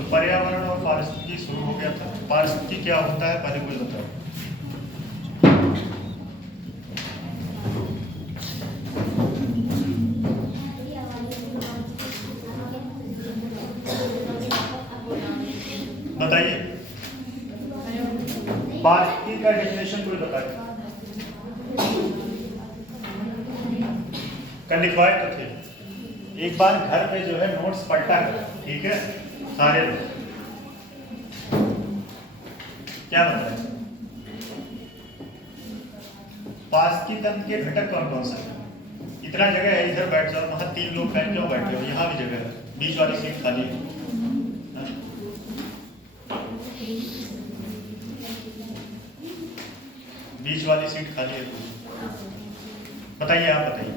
तो पर्यावरण और पारिस्थितिकी शुरू हो गया था। पारिस्थितिकी क्या होता है पहले कुछ बताओ। बताइए, पारिस्थितिकी का डेफिनेशन कोई बताए। कल लिखवाए तो थे। एक बार घर पे जो है नोट्स पलटा करो, ठीक है सारे लोग। क्या बताए, पारिस्थितिकी तंत्र के घटक कौन कौन से हैं? इतना जगह है, इधर बैठ जाओ, वहां 3 लोग बैठ जाओ, बैठे हो, यहाँ भी जगह है, बीच वाली सीट खाली है। बीच वाली सीट खाली है, बताइए, आप बताइए।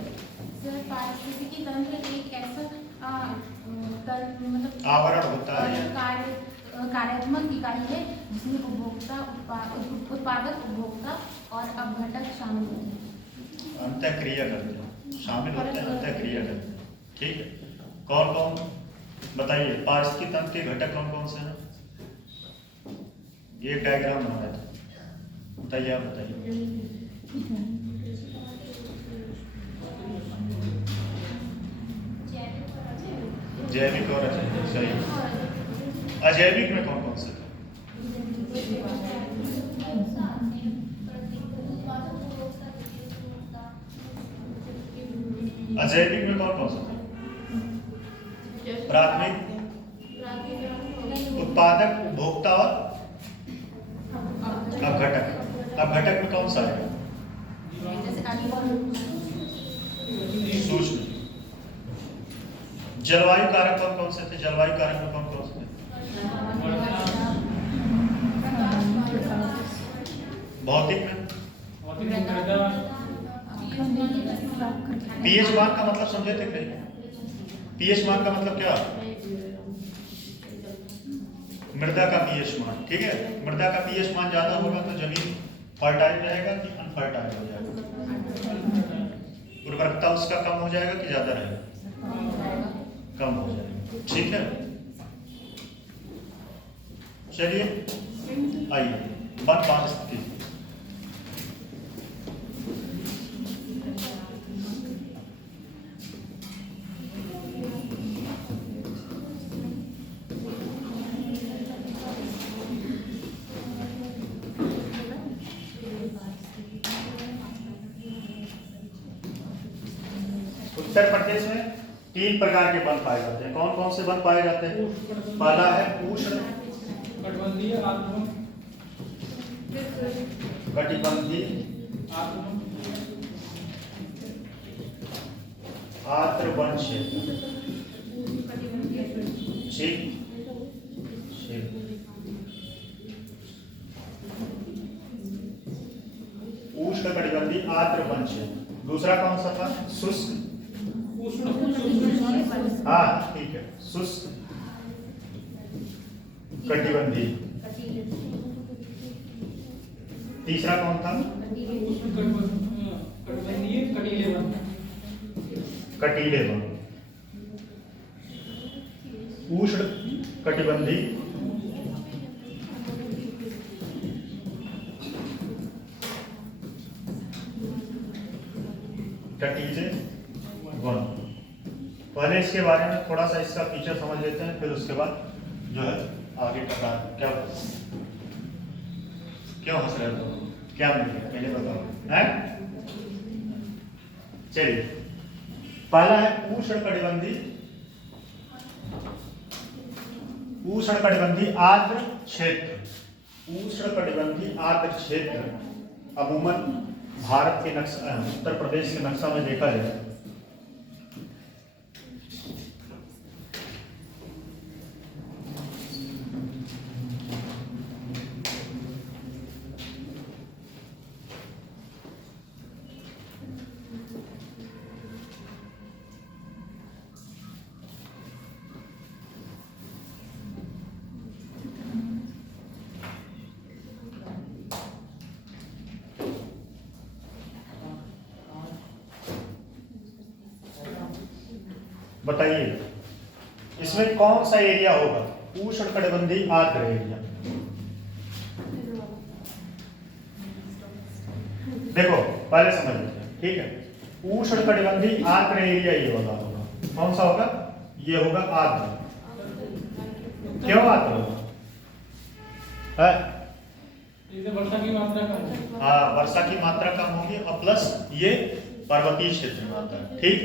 सर, पारिस्थितिकी तंत्र एक ऐसा मतलब आवरण होता है, कार्यात्मक इकाई है जिसमें उपभोक्ता, उत्पादक, उपभोक्ता और अपघटक शामिल होते हैं। अंतःक्रिया करते हैं, शामिल होते हैं, अंतःक्रिया करते हैं, ठीक है। कौन कौन बताइए, पारिस्थितिकी तंत्र के घटक कौन कौन से हैं? एक डायग्राम बनाया था, बताइए, आप बताइए। जैविक और अजैविक, सही। अजैविक में कौन कौन से थे? अजैविक में कौन कौन से थे? प्राथमिक, उत्पादक, उपभोक्ता और अपघटक। अपघटक में कौन सा है? सूक्ष्म। जलवायु कारक कौन कौन से थे? जलवायु कारक में कौन कौन से थे? भौतिक में पीएच मान का मतलब समझे थे नहीं? पीएच मान का मतलब क्या? मृदा का पीएच मान, ठीक है। मृदा का पीएच मान ज्यादा होगा तो जमीन फर्टाइल रहेगा कि अनफर्टाइल हो जाएगा? उर्वरकता उसका कम हो जाएगा कि ज्यादा रहेगा? कम हो जाएगा, ठीक है। चलिए आइए, वन पारिस्थितिकी। उत्तर प्रदेश में 3 प्रकार के वन पाए जाते हैं। कौन कौन से वन पाए जाते हैं? पहला है उष्ण कटिबंधीय आर्द्र वन क्षेत्र, ठीक। उष्ण कटिबंधीय आर्द्र वन क्षेत्र। दूसरा कौन सा था? शुष्क, हाँ ठीक है, शुष्क कटिबंधीय। तीसरा कौन था? कटीले वन। उष्ण कटिबंधीय कटीले वन। पहले इसके बारे में थोड़ा सा इसका फीचर समझ लेते हैं, फिर उसके बाद जो है आगे का काम। क्या क्यों हंस रहे हो? क्या मिलेगा पहले बताओ, हैं? चलिए, पहला है उष्ण कटिबंधीय आर्द्र क्षेत्र। उष्ण कटिबंधीय आर्द्र क्षेत्र अमूमन भारत के नक्शा, उत्तर प्रदेश के नक्शा में देखा जाए बताइए इसमें कौन सा एरिया होगा? उष्णकटिबंधीय आर्द्र एरिया। देखो पहले समझ लीजिए, ठीक है। उष्णकटिबंधीय आर्द्र एरिया ये वाला होगा। कौन सा होगा? ये होगा आर्द्र। क्यों आर्द्र होगा? वर्षा की मात्रा कम है। हाँ, वर्षा की मात्रा कम होगी और प्लस ये पर्वतीय क्षेत्र में आता है, ठीक।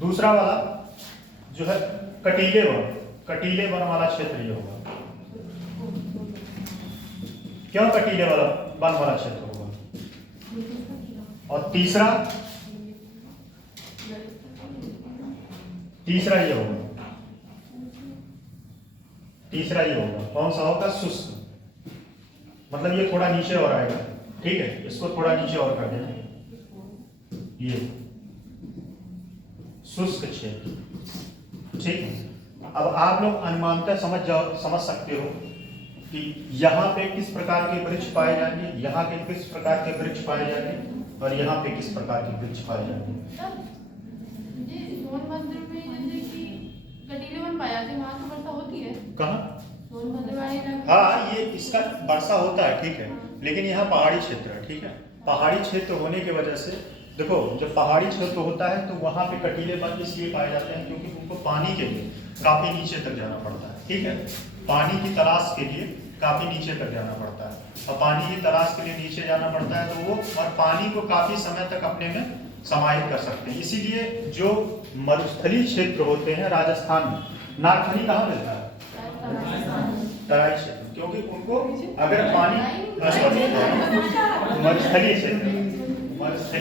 दूसरा वाला जो है कटीले वन वाला क्षेत्र ये होगा। क्यों कटीले वाला वन वाला क्षेत्र होगा? और तीसरा ये होगा। तीसरा ये होगा। कौन सा होगा? शुष्क। मतलब ये थोड़ा नीचे और आएगा, ठीक है। इसको थोड़ा नीचे और कर देना, ये शुष्क क्षेत्र, ठीक है। अब आप लोग अनुमानतः समझ सकते हो कि यहाँ पे किस प्रकार के वृक्ष पाए जाएंगे, यहाँ के किस प्रकार के वृक्ष पाए जाएंगे और यहाँ पे किस प्रकार के वृक्ष पाए जाएंगे। सोनभद्र में जैसे कि कटीले वन पाया जाए, वहाँ तो वर्षा होती है। कहाँ? सोनभद्र वाले इलाके। हाँ, ये इसका वर्षा होता है, ठीक है, लेकिन यहाँ पहाड़ी क्षेत्र है, ठीक है। पहाड़ी क्षेत्र होने की वजह से देखो, जब पहाड़ी क्षेत्र होता है तो वहाँ पे कटीले वन इसलिए पाए जाते हैं क्योंकि उनको पानी के लिए काफी नीचे तक जाना पड़ता है, ठीक है। पानी की तलाश के लिए काफी नीचे तक जाना पड़ता है, और पानी की तलाश के लिए नीचे जाना पड़ता है तो वो और पानी को काफी समय तक अपने में समाहित कर सकते हैं। इसीलिए जो मरुस्थलीय क्षेत्र होते हैं राजस्थान में, नागफनी कहाँ मिलता है? तराई क्षेत्र, क्योंकि उनको अगर पानी मरुस्थलीय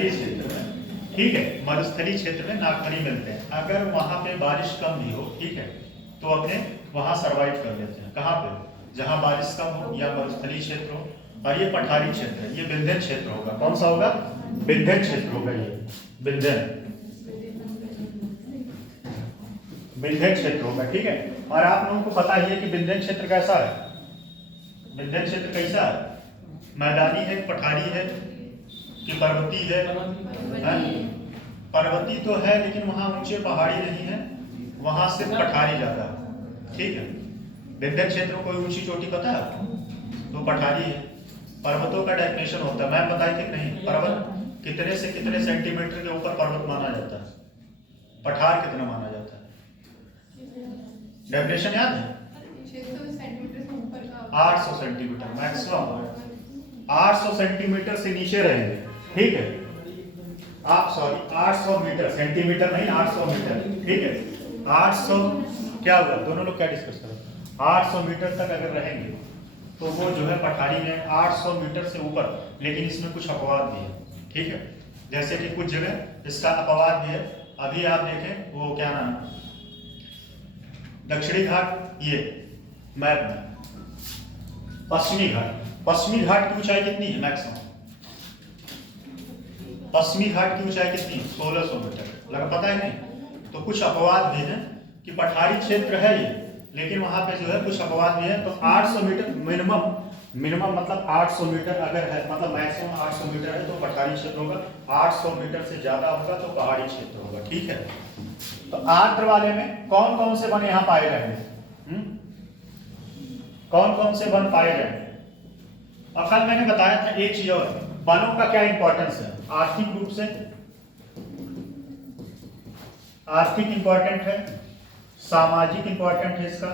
क्षेत्र में, ठीक है, मरुस्थलीय क्षेत्र में नागफनी मिलते हैं। अगर वहां पे बारिश कम भी हो, ठीक है, तो अपने वहां सर्वाइव कर लेते हैं। कहाँ पे? जहां बारिश कम हो या मरुस्थलीय क्षेत्र हो। और ये पठारी क्षेत्र है, ये विंध्यन क्षेत्र होगा। कौन सा होगा? विंध्यन क्षेत्र होगा। ये विंध्यन क्षेत्र होगा, ठीक है। और आप लोगों को पता ही है कि विंध्यन क्षेत्र कैसा है। विंध्यन क्षेत्र कैसा है? मैदानी है, पठारी है कि पर्वतीय है? पर्वतीय तो है, लेकिन वहां ऊंचे पहाड़ी नहीं है, वहां सिर्फ पठारी ज्यादा है, ठीक है। विंध्यन क्षेत्र में कोई ऊंची चोटी पता है? तो पठारी है। पर्वतों का डेफिनेशन होता है, मैं बताई थी नहीं, पर्वत कितने से कितने सेंटीमीटर के ऊपर पर्वत माना जाता है, पठार कितना माना जाता है? डेफिनेशन याद है? 800 सेंटीमीटर मैक्सिमम, 800 सेंटीमीटर से नीचे रहेंगे, ठीक है। आप 800 मीटर, सेंटीमीटर नहीं, 800 मीटर, ठीक है। 800 क्या हुआ? दोनों लोग क्या डिस्कस कर रहे हैं? 800 मीटर तक अगर रहेंगे तो वो जो है पठारी में 800 मीटर से ऊपर, लेकिन इसमें कुछ अपवाद भी है, ठीक है। जैसे कि कुछ जगह इसका अपवाद भी है। अभी आप देखें वो क्या नाम, दक्षिणी घाट, ये मैप में पश्चिमी घाट की ऊंचाई कितनी है? मैक्सिमम पश्चिमी घाट की ऊंचाई कितनी है? 1600 मीटर। लगा पता है नहीं? तो कुछ अपवाद भी हैं कि पठारी क्षेत्र है ये, लेकिन वहां पे जो है कुछ अपवाद भी है। तो 800 मीटर मिनिमम मतलब 800 मीटर अगर है, मतलब मैक्सिमम 800 मीटर है तो पठारी क्षेत्र होगा। 800 मीटर से ज्यादा होगा तो पहाड़ी क्षेत्र होगा, ठीक है। तो आर्द्र वाले में कौन कौन से वन यहाँ पाए जाएंगे? कौन कौन से वन पाए जाएंगे? और कल मैंने बताया था एक चीज और, वनों का क्या इंपॉर्टेंस है? आर्थिक रूप से आर्थिक इंपॉर्टेंट है, सामाजिक इंपॉर्टेंट है इसका,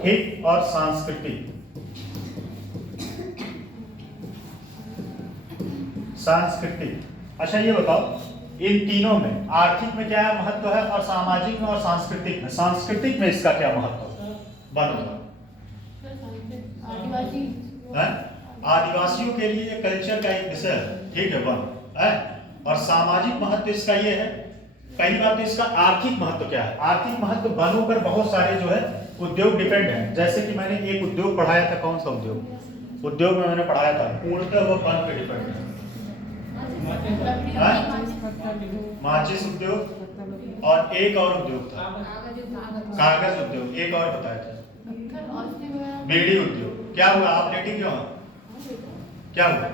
ठीक, और सांस्कृतिक। अच्छा ये बताओ, इन तीनों में आर्थिक में क्या महत्व है और सामाजिक में और सांस्कृतिक में? सांस्कृतिक में इसका क्या महत्व है? वनों का आदिवासियों के लिए कल्चर का एक विषय है, ठीक है, वन है। और सामाजिक महत्व इसका ये है, पहली बात तो इसका आर्थिक महत्व क्या है? आर्थिक महत्व, वनों पर बहुत सारे जो है उद्योग डिपेंड है। जैसे कि मैंने एक उद्योग पढ़ाया था, कौन सा उद्योग में मैंने पढ़ाया था, पूर्णतः वो वन पे डिपेंड है। माचिस उद्योग और एक और उद्योग था, कागज उद्योग, एक और बताया था, बीड़ी उद्योग। क्या हुआ? आप लेटी क्यों? क्या हुआ?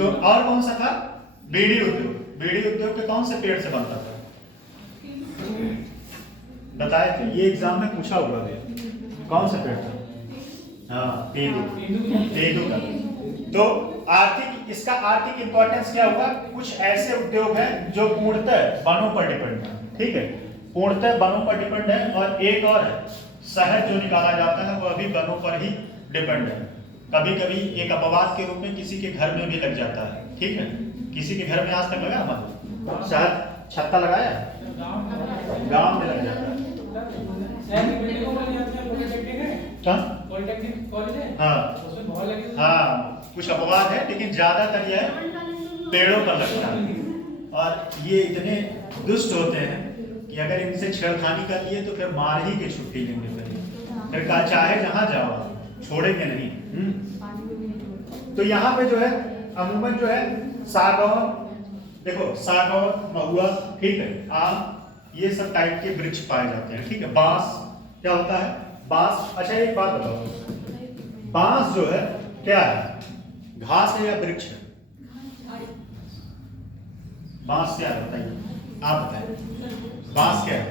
तो और कौन सा था? बीड़ी उद्योग। बीड़ी उद्योग के कौन से पेड़ से बनता था? बताए थे, ये एग्जाम में पूछा हुआ है, कौन सा पेड़ था? हाँ, तेंदू का। तो आर्थिक, इसका आर्थिक इंपॉर्टेंस क्या हुआ? कुछ ऐसे उद्योग हैं जो पूर्णतः वनों पर डिपेंड है, ठीक है, पूर्णतः वनों पर डिपेंड है। और एक और है, शहद जो निकाला जाता है वह भी वनों पर ही डिपेंड है। कभी कभी एक अपवाद के रूप में किसी के घर में भी लग जाता है, ठीक है। किसी के घर में आज तक लगा हमारे शहद? छत्ता लगाया? गांव में लग जाता है। हाँ, कुछ अपवाद है, लेकिन ज्यादातर यह पेड़ों पर लगता है। और ये इतने दुष्ट होते हैं कि अगर इनसे छेड़खानी कर लिए तो फिर मार ही के छुट्टी लेंगे, फिर चाहे जहां जाओ छोड़ेंगे नहीं। तो यहाँ पे जो है अमूमन जो है सागौन, देखो सागौन, महुआ, ठीक है, आम, ये सब टाइप के वृक्ष पाए जाते हैं, ठीक है। बांस क्या होता है? बांस। अच्छा एक बात बताओ, बांस जो है क्या है? घास है या वृक्ष है? बांस क्या है बताइए, आप बताइए, बांस क्या है?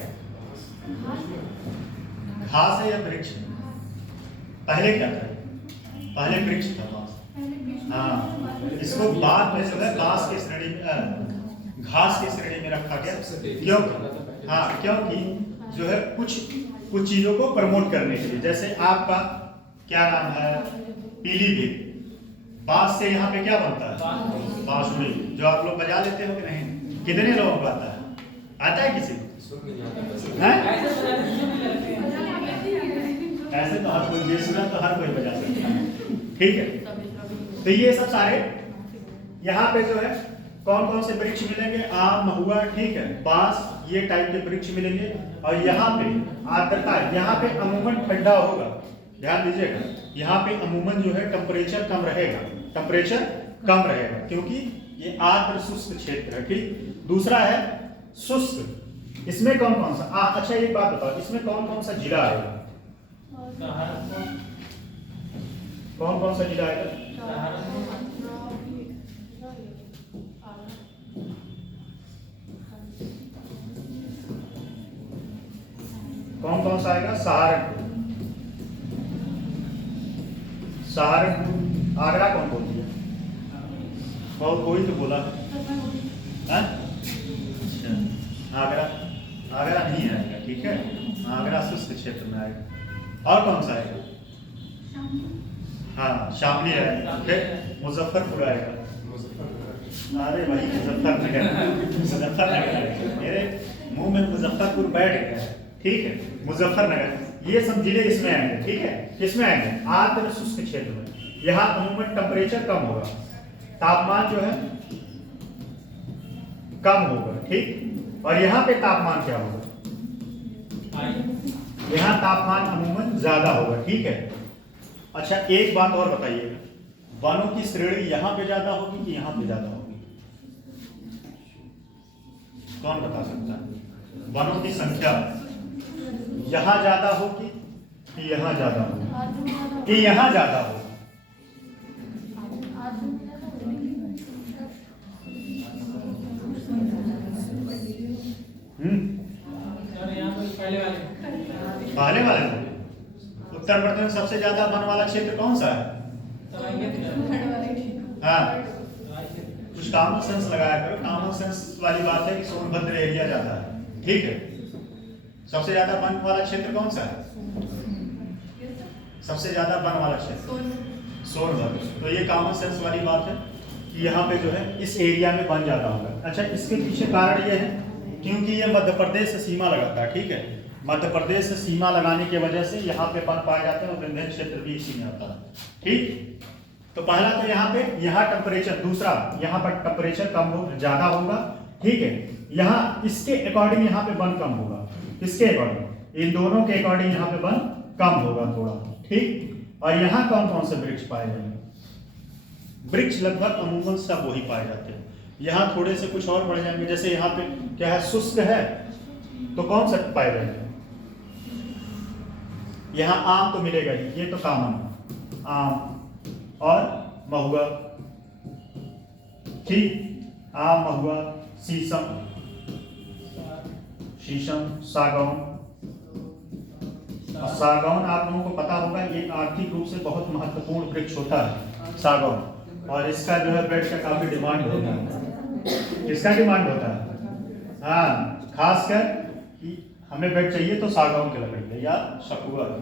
घास है या वृक्ष है? पहले क्या था? पहले वृक्ष था बांस। हाँ, इसको बाद में जो है बांस की श्रेणी में, घास की श्रेणी में रखा गया। क्यों? हाँ, क्योंकि जो है कुछ चीजों को प्रमोट करने के लिए, जैसे आपका क्या नाम है, पीलीभीत, बांस से यहाँ पे क्या बनता है? बांसुरी, जो आप लोग बजा लेते हो कि नहीं? कितने लोगों को आता है? आता है किसी को? ऐसे तो हर कोई, बेसुरा तो हर कोई बजा सकता है, ठीक है। तो ये सब सारे यहाँ पे जो है कौन कौन से वृक्ष मिलेंगे? आम, महुआ, ठीक है, बांस, ये टाइप के वृक्ष मिलेंगे। और यहाँ पे आर्द्रता, यहाँ पे अमूमन ठंडा होगा, ध्यान दीजिएगा। यहाँ पे अमूमन जो है टेम्परेचर कम रहेगा, टेम्परेचर कम रहेगा, क्योंकि ये आर्द्र शुष्क क्षेत्र है, ठीक। दूसरा है शुष्क, इसमें कौन कौन सा? अच्छा एक बात बताओ, इसमें कौन कौन सा जिला आएगा? कौन कौन सा जिला आएगा? कौन कौन सा आएगा? सहारनपुर, सहारनपुर। आगरा कौन बोलती है? और कोई तो बोला है? अच्छा, आगरा, आगरा नहीं आएगा, ठीक है, आगरा शुष्क क्षेत्र में आएगा। और कौन सा आएगा? हाँ, शामली आएगा, फिर मुजफ्फरपुर आएगा। अरे भाई मुजफ्फरनगर, मुजफ्फरनगर, मेरे मुंह में मुजफ्फरपुर बैठ गया, ठीक है, मुजफ्फरनगर। ये सब जिले इसमें आएंगे, ठीक है, किसमें आएंगे? आर्द्र शुष्क क्षेत्र में। यहाँ अमूमन टेम्परेचर कम होगा, तापमान जो है कम होगा, ठीक। और यहाँ पे तापमान क्या होगा? यहाँ तापमान अमूमन ज्यादा होगा, ठीक है। अच्छा एक बात और बताइएगा, वनों की श्रेणी यहाँ पे ज्यादा होगी कि यहाँ पे ज्यादा होगी? कौन बता सकता है? वनों की संख्या यहाँ ज्यादा होगी कि यहाँ ज्यादा होगी? कि यहाँ ज्यादा होगी? पहले वाले उत्तर प्रदेश में सबसे ज्यादा वन वाला क्षेत्र कौन सा है? हाँ, कुछ कॉमन सेंस लगाया करो। कॉमन सेंस वाली बात है कि सोनभद्र एरिया ज्यादा है, ठीक है। सबसे ज्यादा वन वाला क्षेत्र कौन सा है? सबसे ज्यादा वन वाला क्षेत्र सोनभद्र। तो ये कॉमन सेंस वाली बात है कि यहाँ पे जो है इस एरिया में वन ज्यादा होगा। अच्छा इसके पीछे कारण ये है क्योंकि ये मध्य प्रदेश से सीमा लगाता है, ठीक है। मध्य प्रदेश से सीमा लगाने की वजह से यहाँ पे वन पाए जाते हैं और विंध्य क्षेत्र भी इसी में आता है, ठीक। तो पहला तो यहाँ पे यहाँ टेम्परेचर, दूसरा यहाँ पर टेम्परेचर कम हो ज्यादा होगा, ठीक है। यहाँ इसके अकॉर्डिंग यहाँ पे वन कम होगा, इसके अकॉर्डिंग, इन दोनों के अकॉर्डिंग यहाँ पे वन कम होगा थोड़ा, ठीक। और यहाँ कौन कौन से वृक्ष पाए जाएंगे? वृक्ष लगभग अमूमन सब वही पाए जाते हैं। यहाँ थोड़े से कुछ और बढ़ जाएंगे, जैसे यहाँ पे क्या है, शुष्क है तो कौन सा पाए जाएंगे? यहाँ आम तो मिलेगा ही, ये तो कॉमन, आम और महुआ, ठीक। आम, महुआ, शीशम, सागौन। सागौन आप लोगों को पता होगा, ये आर्थिक रूप से बहुत महत्वपूर्ण वृक्ष होता है सागौन, और इसका जो है बेड का काफी डिमांड होता है। किसका डिमांड होता है? हाँ, खासकर कि हमें बेड चाहिए तो सागौन की लकड़ी है या सखुआ है।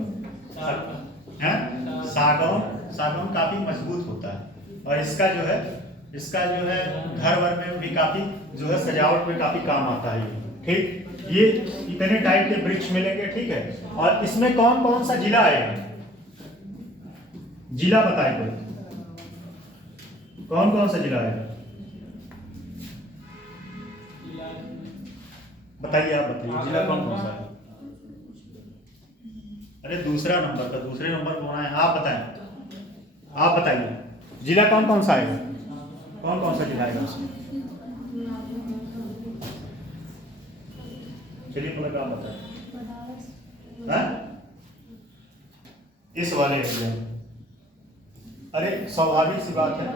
सागौन काफी मजबूत होता है, और इसका जो है घर वर में भी काफी जो है सजावट में काफी काम आता है। ठीक, ये इतने टाइप के वृक्ष मिलेंगे। ठीक है, और इसमें कौन कौन सा जिला आएगा? जिला बताए कोई, कौन कौन सा जिला आएगा? बताइए, आप बताइए जिला कौन कौन सा है? अरे दूसरे नंबर कौन है? आप बताइए जिला कौन कौन सा आएगा? कौन कौन सा जिला आएगा उसमें? चलिए मुझे काम बताए इस वाले एरिया। अरे स्वाभाविक सी बात है,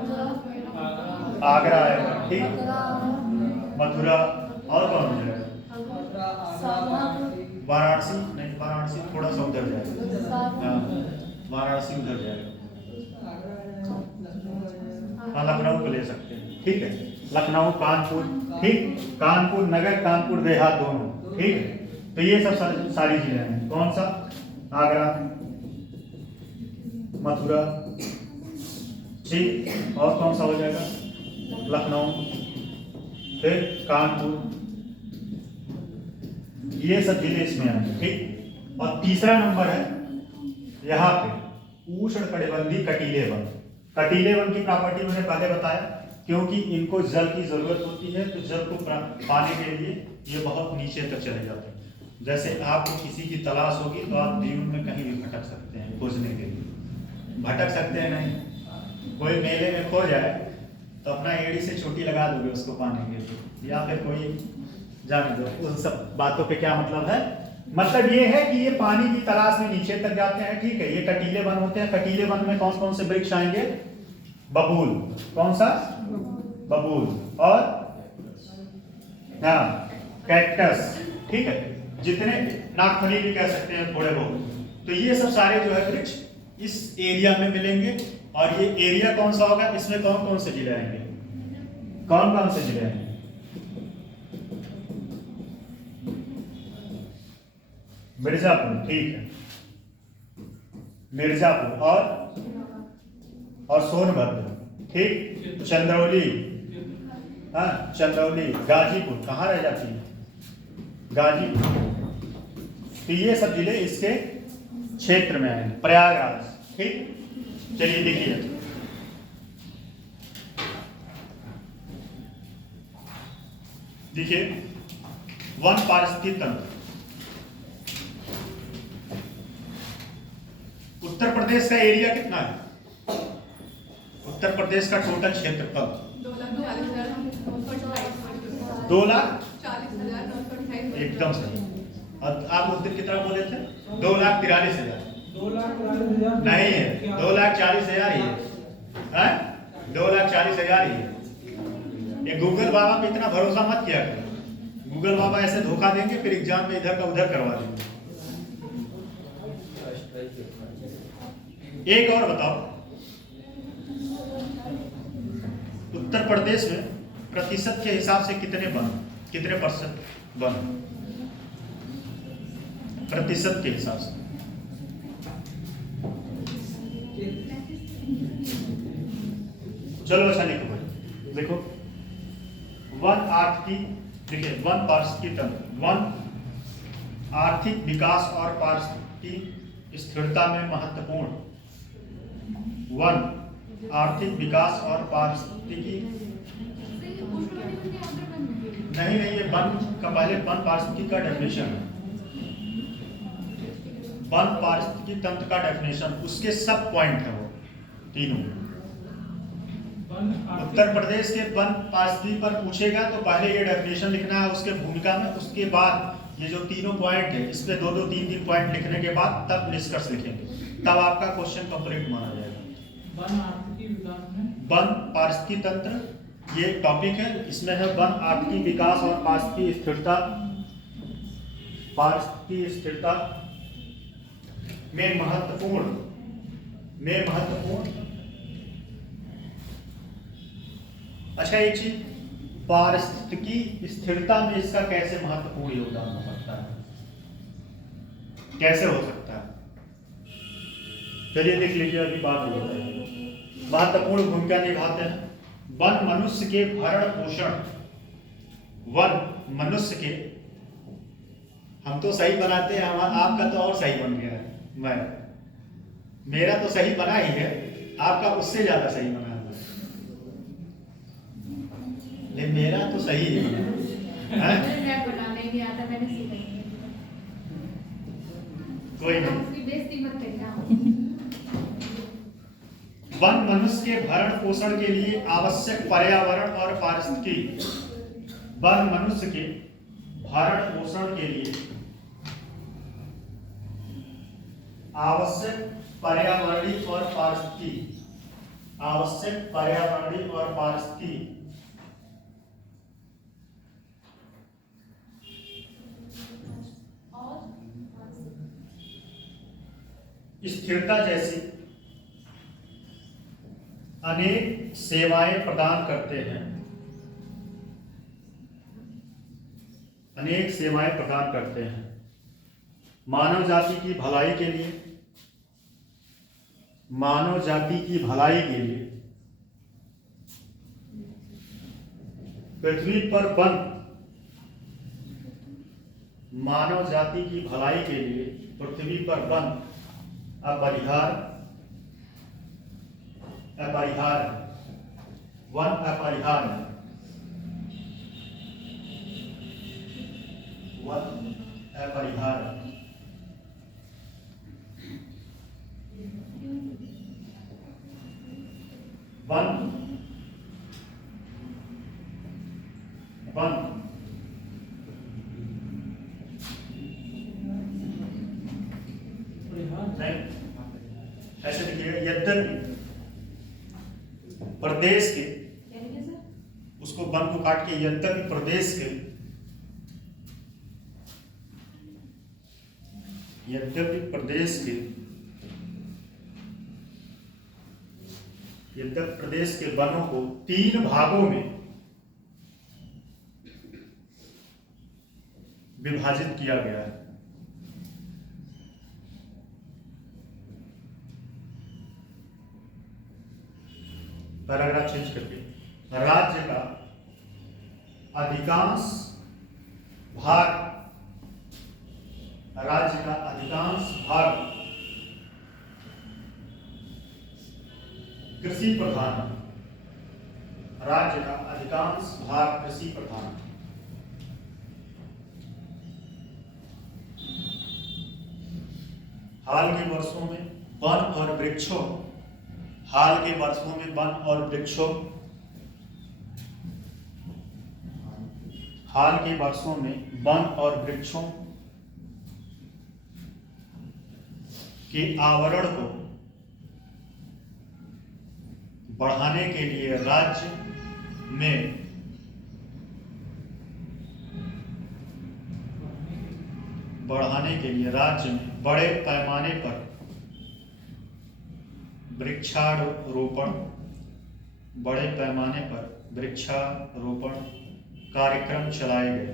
आगरा आएगा। ठीक, मथुरा, और कौन हो जाएगा? वाराणसी नहीं, वाराणसी थोड़ा सा उधर जाएगा। वाराणसी उधर जाएगा। हाँ, लखनऊ को ले सकते हैं। ठीक है, लखनऊ, कानपुर। ठीक, कानपुर नगर, कानपुर देहात दोनों। ठीक है, तो ये सब सारी जिले हैं। कौन सा? आगरा, मथुरा। ठीक, और कौन सा हो जाएगा? लखनऊ, फिर कानपुर, ये सब जिले इसमें आएंगे। ठीक, और तीसरा नंबर है यहाँ पे उष्ण कटिबंधीय कटीले वन। कटीले वन की प्रॉपर्टी मैंने पहले बताया, क्योंकि इनको जल की जरूरत होती है, तो जल को पाने के लिए ये बहुत नीचे तक चले जाते हैं। जैसे आपको किसी की तलाश होगी तो आप जीवन में कहीं भी भटक सकते हैं खोजने के लिए। भटक सकते हैं नहीं, कोई मेले में खो जाए तो अपना एड़ी से चोटी लगा दोगे उसको पाने के लिए, या फिर कोई जाने दो। उन सब बातों पे क्या मतलब है? मतलब ये है कि ये पानी की तलाश में नीचे तक जाते हैं। ठीक है, ये कटीले वन होते हैं। कटीले वन में कौन कौन से वृक्ष आएंगे? बबूल। कौन सा? बबूल। और हाँ, कैक्टस। ठीक है, जितने नागफनी भी कह सकते हैं थोड़े बहुत। तो ये सब सारे जो है वृक्ष इस एरिया में मिलेंगे। और ये एरिया कौन सा होगा? इसमें कौन कौन से जिले आएंगे? कौन कौन से जिले आएंगे? मिर्जापुर। ठीक है, मिर्जापुर और सोनभद्र। ठीक, चंदौली। हाँ, चंदौली, गाजीपुर। कहाँ रह जाती है? गाजीपुर। तो ये सब जिले इसके क्षेत्र में आएंगे। प्रयागराज। ठीक, चलिए देखिए, वन पारिस्थितिक तंत्र। उत्तर प्रदेश का एरिया कितना है? उत्तर प्रदेश का टोटल क्षेत्रफल 2,40,928। एकदम सही। और आप उस दिन कितना बोले थे? 2,43,000। 2,40,000 नहीं है, 2,40,000 ही है। 2,40,000 ही है। ये गूगल बाबा पे इतना भरोसा मत किया करो। गूगल बाबा ऐसे धोखा देंगे, फिर एग्जाम में इधर का उधर करवा देंगे। एक और बताओ, उत्तर प्रदेश में प्रतिशत के हिसाब से कितने प्रतिशत वन? प्रतिशत के हिसाब से चलो अच्छा लिखो भाई। देखो, वन पारिस्थितिक तंत्र। वन आर्थिक विकास और पारिस्थितिक स्थिरता में महत्वपूर्ण। वन आर्थिक विकास और पारिस्थितिकी नहीं, ये वन का पहले वन पारिस्थितिकी का डेफिनेशन है। वन पारिस्थितिकी तंत्र का डेफिनेशन, उसके सब पॉइंट है वो तीनों। उत्तर प्रदेश के वन पारिस्थितिकी पर पूछेगा तो पहले ये डेफिनेशन लिखना है उसके भूमिका में, उसके बाद ये जो तीनों पॉइंट है इस पे 2-2, 3-3 पॉइंट लिखने के बाद तब निष्कर्ष लिखेंगे, तब आपका क्वेश्चन कंप्लीट माना जाएगा। वन आर्थिक विकास में वन पारिस्थितिकी तंत्र ये टॉपिक है, इसमें है वन आपकी विकास और पारिस्थितिकी स्थिरता, पारिस्थितिकी स्थिरता में महत्वपूर्ण अच्छा एक चीज, पारिस्थितिकी स्थिरता में इसका कैसे महत्वपूर्ण योगदान हो सकता है, कैसे हो सकता है? चलिए देख लीजिए, अभी बात हो रही है। महत्वपूर्ण भूमिका निभाते हैं वन मनुष्य के भरण पोषण, वन मनुष्य के, हम तो सही बनाते हैं, आपका तो और सही बन गया है, मेरा तो सही बना ही है, आपका उससे ज्यादा सही बना है, लेकिन मेरा तो सही है, मैं बनाने नहीं आता, मैंने सीखा ही नहीं। कोई आप नहीं। उसकी बेइज्जती मत करिए। वन मनुष्य के भरण पोषण के लिए आवश्यक पर्यावरण और पारिस्थितिकी, वन मनुष्य के भरण पोषण के लिए आवश्यक पर्यावरणीय और पारिस्थितिकी, आवश्यक पर्यावरणीय और पारिस्थितिकी स्थिरता जैसी अनेक सेवाएं प्रदान करते हैं, अनेक सेवाएं प्रदान करते हैं मानव जाति की भलाई के लिए, मानव जाति की भलाई के लिए पृथ्वी पर वन, मानव जाति की भलाई के लिए पृथ्वी पर वन अपरिहार्य, अपरिहार्य, वन अपरिहार्य, वन अपरिहार्य, वन वन नहीं, ऐसे देखिएगा, यद्यपि प्रदेश के, उसको वन को काट के, यद्यपि प्रदेश के, यद्यपि प्रदेश के, यद्यपि प्रदेश के वनों को 3 भागों में विभाजित किया गया है। पैराग्राफ चेंज करके, राज्य का अधिकांश भाग, राज्य का अधिकांश भाग कृषि प्रधान है, राज्य का अधिकांश भाग कृषि प्रधान है। हाल के वर्षों में वन और वृक्षों, हाल के वर्षों में वन और वृक्षों, हाल के वर्षों में वन और वृक्षों के आवरण को बढ़ाने के लिए राज्य में बड़े पैमाने पर वृक्षारोपण, बड़े पैमाने पर वृक्षारोपण कार्यक्रम चलाए गए,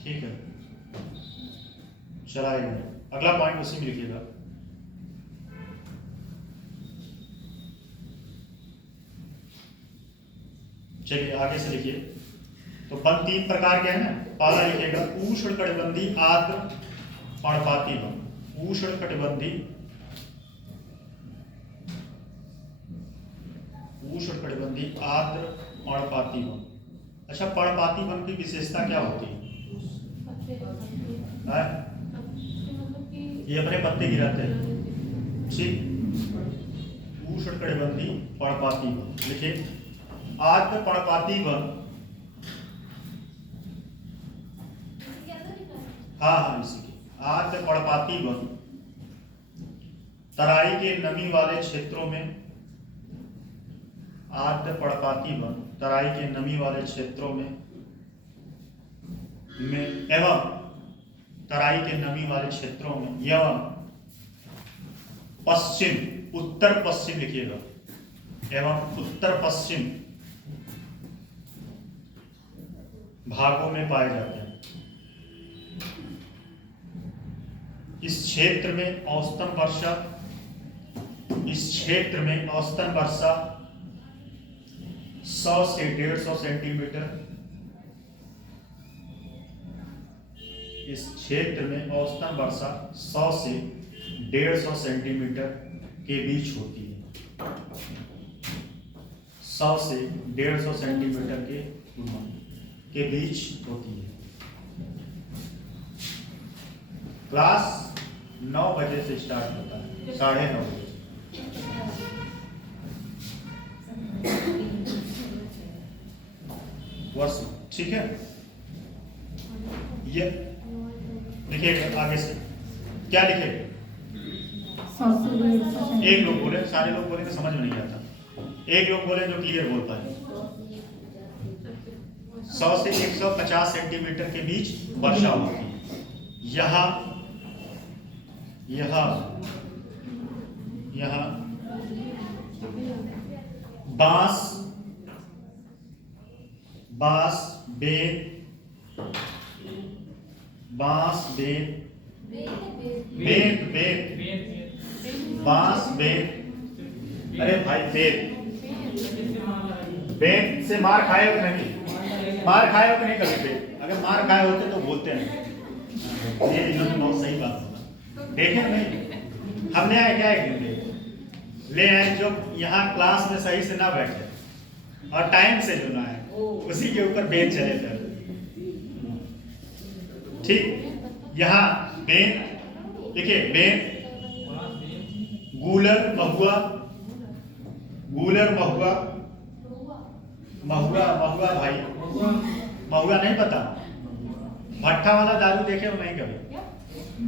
ठीक है, चलाए गए। अगला पॉइंट उसी में लिखिएगा। चलिए आगे से लिखिए। तो वन 3 प्रकार के हैं ना। पहला लिखिएगा उष्णकटिबंधीय आर्द्र पर्णपाती वन, उष्णकटिबंधीय आर्द्र पर्णपाती वन। अच्छा, पर्णपाती वन की विशेषता क्या होती है? ये अपने पत्ते गिराते हैं, ठीक। उष्णकटिबंधीय पर्णपाती वन लिखिए। आर्द्र पर्णपाती वन, हाँ इसी के आर्द्र पर्णपाती वन तराई के नमी वाले क्षेत्रों में आर्द्र पर्णपाती वन तराई के नमी वाले क्षेत्रों में एवं तराई के नमी वाले क्षेत्रों में एवं पश्चिम उत्तर पश्चिम लिखिएगा एवं उत्तर पश्चिम भागों में पाए जाते हैं। इस क्षेत्र में औसतन वर्षा 100 से 150 सेंटीमीटर। इस क्षेत्र में औसतन वर्षा 100 से 150 सेंटीमीटर के बीच होती है। 100 से 150 सेंटीमीटर के बीच होती है। क्लास 9 बजे से स्टार्ट होता है, 9:30 बजे। वर्ष ठीक है। ये लिखिएगा आगे से क्या लिखे। एक लोग बोले, सारे लोग बोले तो समझ में नहीं आता। एक लोग बोले जो क्लियर बोल पाए। 100 से 150 सेंटीमीटर के बीच वर्षा होती है। यहाँ अरे भाई बेट से मार खाए हो नहीं? मार खाए हो कि नहीं कभी बेट? अगर मार खाए होते तो बोलते हैं। ये इन्होंने बहुत सही बात बोला। देखे नहीं, हमने आया क्या एक दिन ले आए जो यहाँ क्लास में सही से ना बैठे और टाइम से जो ना है उसी के ऊपर बेन चले थे। ठीक, यहाँ बेन देखिए, बेन गूलर महुआ भाई, महुआ नहीं पता? भट्ठा वाला दारू देखे हो नहीं कभी?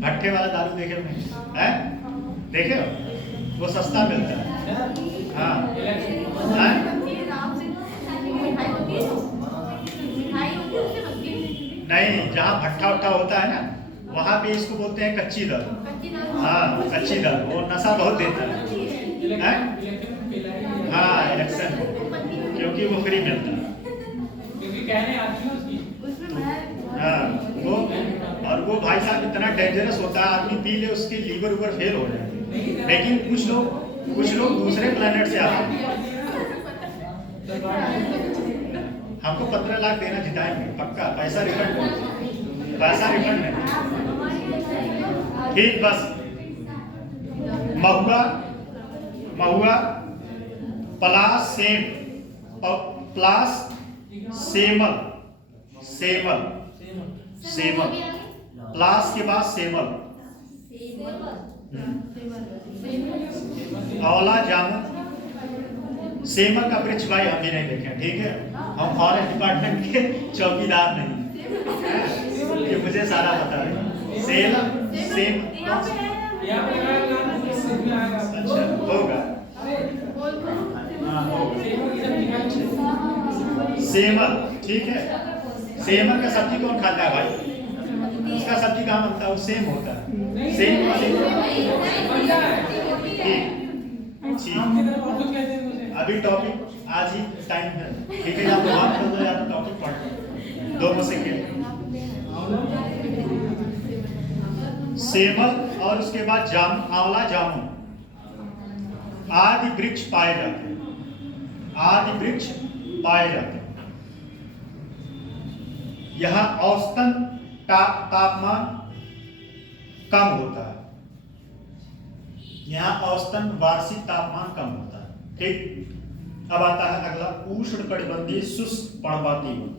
भट्ठे वाला दारू देखे हो नहीं? हैं? देखे हो? वो सस्ता मिलता है। हाँ, नहीं, जहाँ भट्ठा उट्ठा होता है ना वहाँ पे इसको बोलते हैं कच्ची दारू। हाँ, कच्ची दारू, वो नशा बहुत देता है। हाँ, इलेक्शन क्योंकि वो फ्री मिलता है। हाँ, वो भाई साहब इतना डेंजरस होता है, आदमी पी ले उसके लीवर ऊपर फेल हो जाए। लेकिन कुछ लोग दूसरे प्लेनेट से आते हैं। हमको 15 लाख देना, जिताएंगे पक्का। पैसा रिफंड नहीं। ठीक, बस महुआ प्लास सेमल प्लास के बाद सेमल, औला जामुन। सेमल का वृक्ष भाई हम भी नहीं देखे, ठीक है? हम फॉरेस्ट डिपार्टमेंट के चौकीदार नहीं, ये मुझे सारा पता है। अच्छा, होगा। सेमल, ठीक है। सेमल का सब्जी कौन खाता है भाई? उसका सब्जी कहाँ बनता है? वो सेम होता है। सेम वाले अभी टॉपिक आज ही टाइम है, ठीक है? या तो बात कर दो या तो टॉपिक पढ़ लो, दोनों से खेल। सेमल और उसके बाद आंवला जामुन आदि वृक्ष पाए जाते हैं। यहाँ औसतन तापमान कम होता है। यहाँ औसतन वार्षिक तापमान कम होता है। ठीक, अब आता है अगला, उष्णकटिबंधीय शुष्क पर्णपाती वन।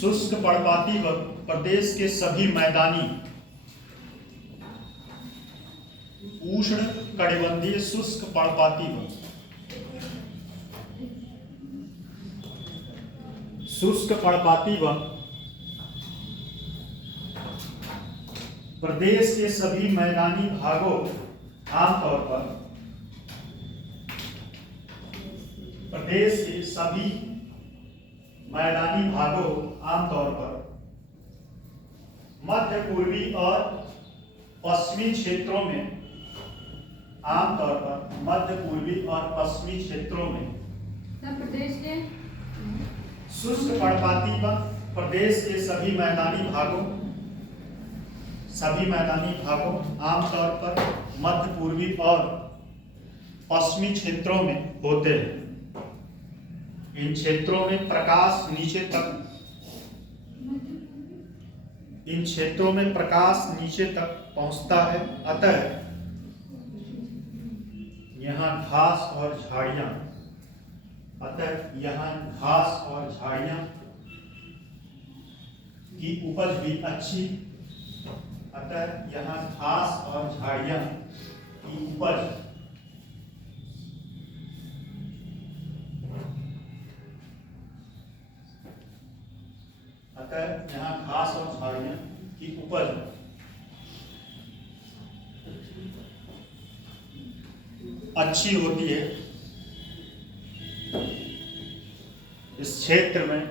शुष्क पर्णपाती वन प्रदेश के सभी मैदानी उष्णकटिबंधीय शुष्क पर्णपाती वन, शुष्क पर्णपाती वन प्रदेश के सभी मैदानी भागों आमतौर पर प्रदेश के सभी मैदानी भागों आमतौर पर मध्य पूर्वी और पश्चिमी क्षेत्रों में आमतौर पर मध्य पूर्वी और पश्चिमी क्षेत्रों में प्रदेश के शुष्क पर्णपाती वन प्रदेश के सभी मैदानी भागों आमतौर पर मध्य पूर्वी और पश्चिमी क्षेत्रों में होते हैं। इन क्षेत्रों में प्रकाश नीचे तक पहुंचता है, अतः यहाँ घास और झाड़ियां की उपज भी अच्छी अच्छी होती है। इस क्षेत्र में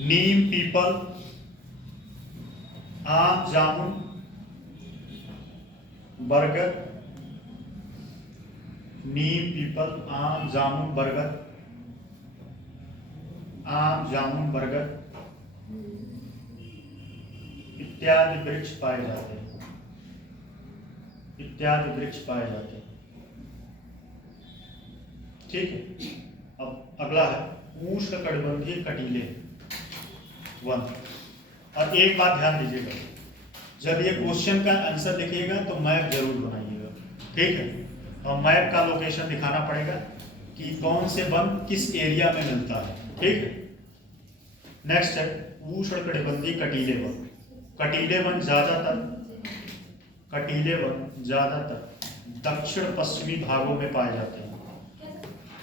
नीम, पीपल, आम, जामुन, बरगद, इत्यादि वृक्ष पाए जाते हैं। ठीक है। अब अगला है उष्णकटिबंधीय कटीले वन। और एक बात ध्यान दीजिएगा, जब ये क्वेश्चन का आंसर लिखिएगा तो मैप जरूर बनाइएगा, ठीक है। और मैप का लोकेशन दिखाना पड़ेगा कि कौन से वन किस एरिया में मिलता है, ठीक है। नेक्स्ट है उष्णकटिबंधीय कटीले वन। कटीले वन ज्यादातर दक्षिण पश्चिमी भागों में पाए जाते हैं।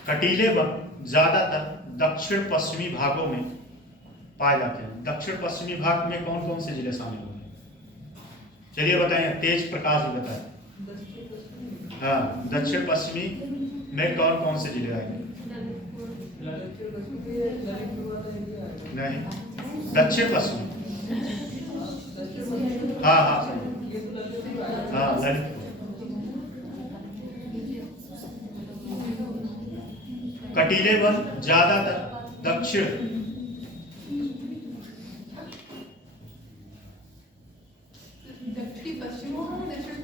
कटीले वन ज्यादातर दक्षिण पश्चिमी भागों में पाए जाते हैं। दक्षिण पश्चिमी भाग में कौन कौन से जिले शामिल होंगे? चलिए बताएं, तेज प्रकाश भी बताएं। हाँ, दक्षिण पश्चिमी में कौन कौन से जिले आएंगे? नहीं, दक्षिण पश्चिमी। हाँ सही। हाँ, ललितपुर। कटीले वन ज्यादातर दक्षिण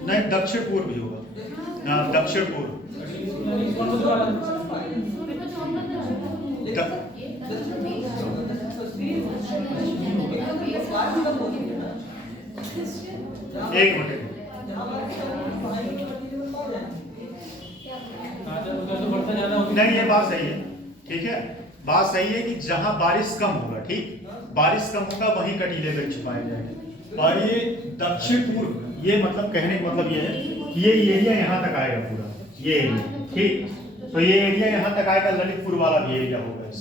नहीं, दक्षिण पूर्व भी होगा। हाँ, दक्षिण पूर्व। एक मिनट, नहीं ये बात सही है, ठीक है। बात सही है कि जहां बारिश कम होगा, ठीक, बारिश कम होगा वहीं कटीले वृक्ष पाए जाएंगे। और ये दक्षिण पूर्व, ये मतलब कहने का मतलब ये है कि ये एरिया यहाँ तक आएगा पूरा, ये एरिया, ठीक। तो ये एरिया यहाँ तक आएगा, ललितपुर वाला भी एरिया होगा।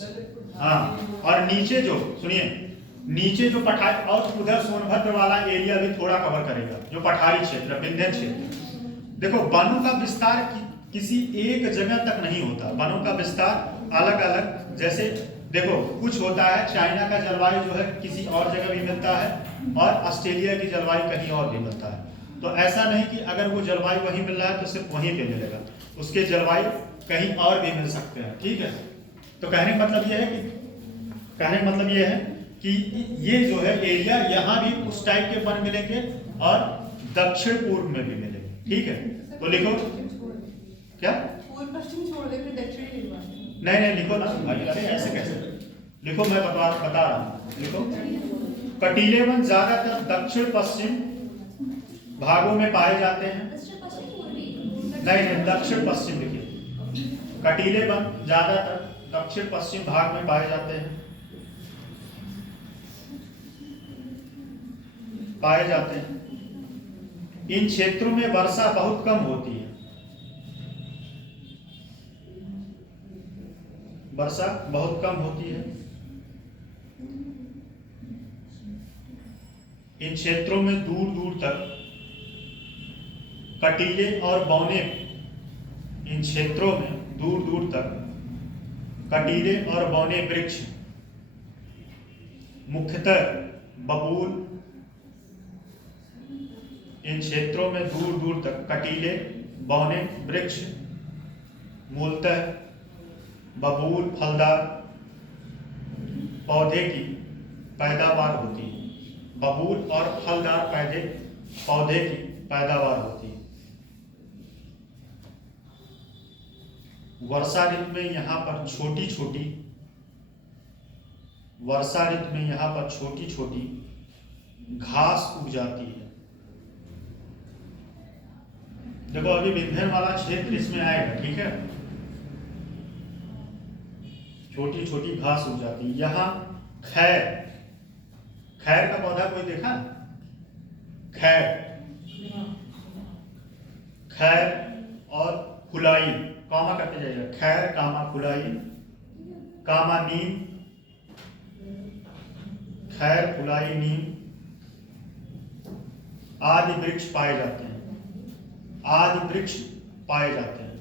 हाँ, और नीचे जो सुनिए, नीचे जो पठारी और उधर सोनभद्र वाला एरिया भी थोड़ा कवर करेगा, जो पठारी क्षेत्र, विंध्य क्षेत्र। देखो, वनों का विस्तार किसी एक जगह तक नहीं होता, वनों का विस्तार अलग अलग, जैसे देखो कुछ होता है, चाइना का जलवायु जो है किसी और जगह भी मिलता है और ऑस्ट्रेलिया की जलवायु कहीं और भी मिलता है। तो ऐसा नहीं कि अगर वो जलवायु वहीं मिल रहा है तो सिर्फ वहीं पे मिलेगा, उसके जलवायु कहीं और भी मिल सकते हैं, ठीक है। तो कहने का मतलब ये है कि ये जो है एरिया, यहाँ भी उस टाइप के वन मिलेंगे और दक्षिण पूर्व में भी मिलेंगे, ठीक है। तो लिखो क्या, पूर्व पश्चिम छोड़ दे, फिर दक्षिणी लिखवा। नहीं लिखो ना भाई, अरे ऐसे कैसे लिखो, मैं बता रहा हूँ। लिखो, कटीले वन ज्यादातर दक्षिण पश्चिम भागों में पाए जाते हैं। नहीं, दक्षिण पश्चिम लिखिए। कटीले वन ज्यादातर दक्षिण पश्चिम भाग में पाए जाते हैं, इन क्षेत्रों में वर्षा बहुत कम होती है। वर्षा बहुत कम होती है इन क्षेत्रों में दूर दूर तक कटीले और बौने, इन क्षेत्रों में दूर दूर तक कटीले और बौने वृक्ष, मुख्यतः बबूल, इन क्षेत्रों में दूर दूर तक कटीले बौने वृक्ष, मूलतः बबूल फलदार पौधे की पैदावार होती है। बबूल और फलदार पौधे की पैदावार होती है। वर्षा ऋतु में यहाँ पर छोटी छोटी, वर्षा ऋतु में यहाँ पर छोटी छोटी घास उग जाती है। देखो अभी विंध्यन वाला क्षेत्र इसमें आएगा, ठीक है। छोटी छोटी घास उग जाती है। यहाँ खैर, खैर का पौधा कोई देखा? खैर, खैर और खुलाई, कामा करते जाइएगा, खैर कामा खुलाई कामा नीम, खैर खुलाई नीम आदि वृक्ष पाए जाते हैं, आदि वृक्ष पाए जाते हैं।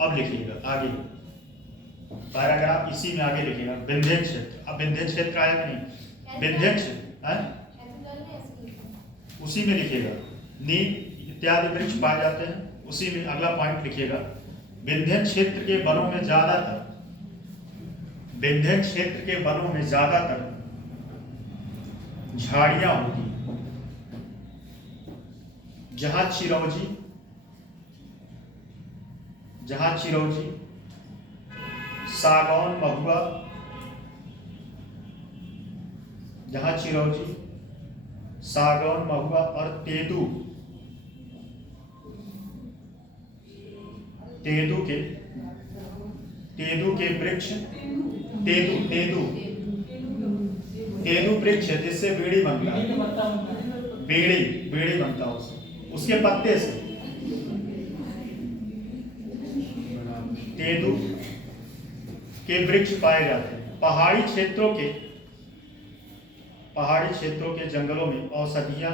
अब लिखिएगा आगे पैराग्राफ, इसी में आगे लिखिएगा विंध्यन क्षेत्र। अब विंध्यन क्षेत्र आया कि नहीं? विंध्यन क्षेत्र उसी में लिखिएगा, नीम इत्यादि वृक्ष पाए जाते हैं, उसी में अगला पॉइंट लिखिएगा। विंध्यन क्षेत्र के वनों में ज्यादातर, विंध्यन क्षेत्र के वनों में ज्यादातर झाड़ियां होती हैं। जहां चिरौंजी, जहां चिरौंजी, सागौन, महुआ, जहां चिरौंजी, सागौन, महुआ और तेंदू, तेंदू के वृक्ष, तेंदू वृक्ष है जिससे बीड़ी बनता है, बीड़ी बनता है उसके पत्ते से। तेंदू के वृक्ष पाए जाते हैं। पहाड़ी क्षेत्रों के जंगलों में औषधियां,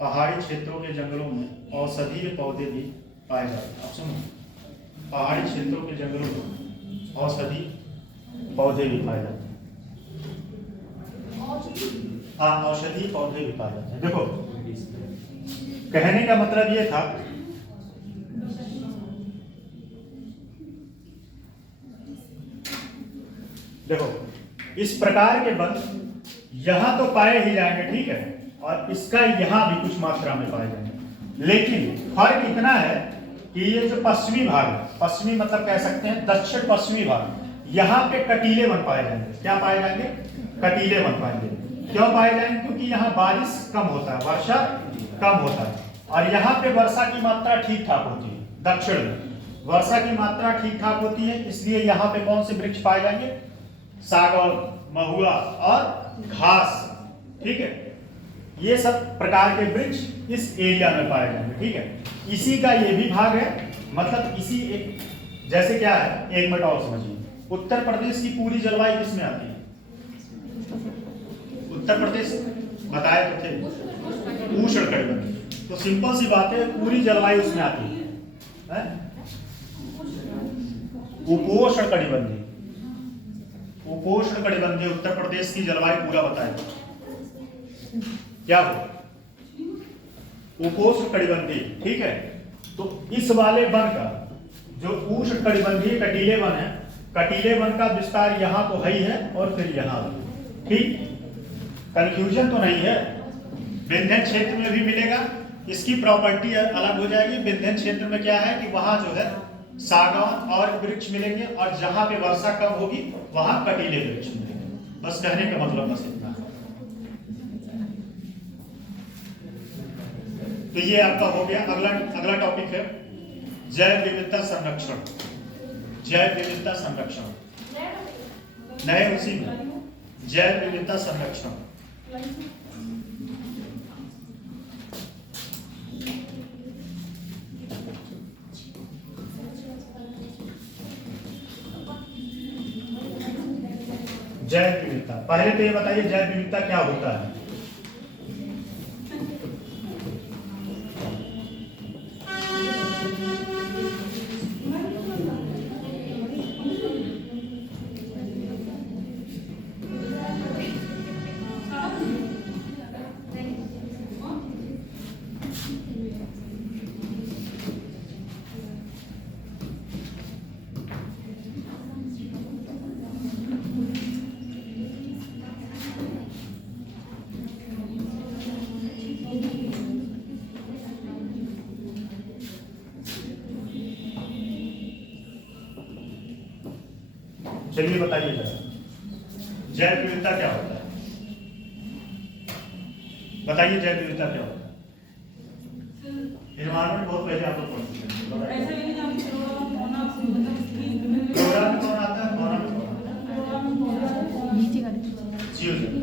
पहाड़ी क्षेत्रों के जंगलों में औषधीय पौधे भी पाए जाते हैं। आप सुनो, पहाड़ी क्षेत्रों के जंगलों में औषधि पौधे भी पाए जाते हैं। हाँ, औषधीय पौधे भी पाए जाते हैं। देखो कहने का मतलब ये था, देखो इस प्रकार के वन यहां तो पाए ही जाएंगे, ठीक है, और इसका यहां भी कुछ मात्रा में पाए जाएंगे। लेकिन फर्क इतना है कि ये जो पश्चिमी भाग है, पश्चिमी मतलब कह सकते हैं दक्षिण पश्चिमी भाग, यहाँ पे कटीले वन पाए जाएंगे। क्या पाए जाएंगे? कटीले वन पाएंगे। क्यों पाए जाएंगे? क्योंकि यहाँ बारिश कम होता है, वर्षा कम होता है, और यहाँ पे वर्षा की मात्रा ठीक ठाक होती है। दक्षिण में वर्षा की मात्रा ठीक ठाक होती है, इसलिए यहाँ पे कौन से वृक्ष पाए जाएंगे? सागौन, महुआ और घास, ठीक है। ये सब प्रकार के वृक्ष इस एरिया में पाए जाएंगे, ठीक है। इसी का ये भी भाग है, मतलब इसी एक, जैसे क्या है, एक मिनट और समझिए। उत्तर प्रदेश की पूरी जलवायु किसमें आती है? उत्तर प्रदेश बताए तो थे उष्णकटिबंधीय, तो सिंपल सी बात है, पूरी जलवायु उसमें आती है। उपोष्णकटिबंधीय, उपोष्णकटिबंधीय उत्तर प्रदेश की जलवायु पूरा बताए क्या हो? उपोष्णकटिबंधीय, ठीक है। तो इस वाले वन का जो उष्णकटिबंधीय कटीले वन है, कटीले वन का विस्तार यहाँ तो है ही है, और फिर यहाँ, ठीक, कंफ्यूजन तो नहीं है। विंध्यन क्षेत्र में भी मिलेगा, इसकी प्रॉपर्टी अलग हो जाएगी। विंध्यन क्षेत्र में क्या है कि वहां जो है सागौन और वृक्ष मिलेंगे, और जहां पे वर्षा कम होगी वहां कटीले वृक्ष मिलेंगे। बस कहने का मतलब बस इतना है। तो ये आपका हो गया। अगला टॉपिक है जैव विविधता संरक्षण। जैव विविधता संरक्षण नए उसी में जैव विविधता संरक्षण। जैव विविधता। पहले तो ये बताइए जैव विविधता क्या होता है? चलिए बताइए जरा, जैव विविधता क्या होता है? बताइए जैव विविधता क्या होता है? एनवायरमेंट बहुत पहले आपको पढ़ चुके हैं। फ्लोरा में कौन आता है? फौना में कौन आता है? नीचे का जीव जंतु।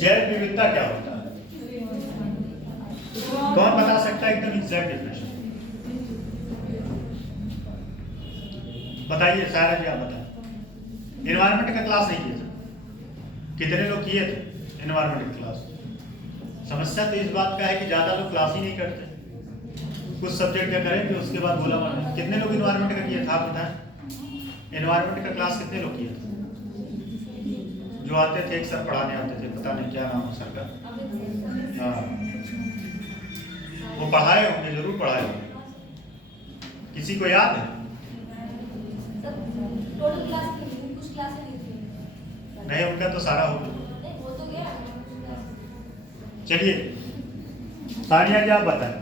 जैव विविधता क्या होता है? कौन बता सकता है एकदम एग्जैक्ट डेफिनेशन? बताइए सारा जी, आप बताएं। एनवायरमेंट का क्लास नहीं किया था? कितने लोग किए थे एनवायरमेंट की क्लास? समस्या तो इस बात का है कि ज्यादा लोग क्लास ही नहीं करते। कुछ सब्जेक्ट का करेंगे उसके बाद बोला माना। कितने लोग एनवायरमेंट का किए था आप बताएं? एनवायरमेंट का क्लास कितने लोग किए थे? जो आते थे, एक सर पढ़ाने आते थे, पता नहीं क्या नाम है सर का। हाँ, वो पढ़ाए होंगे, जरूर पढ़ाए होंगे। किसी को याद है? टोटल क्लास कुछ क्लास नहीं, उनका तो सारा हो गया। वो तो गया। चलिए सानिया जी आप बताएं,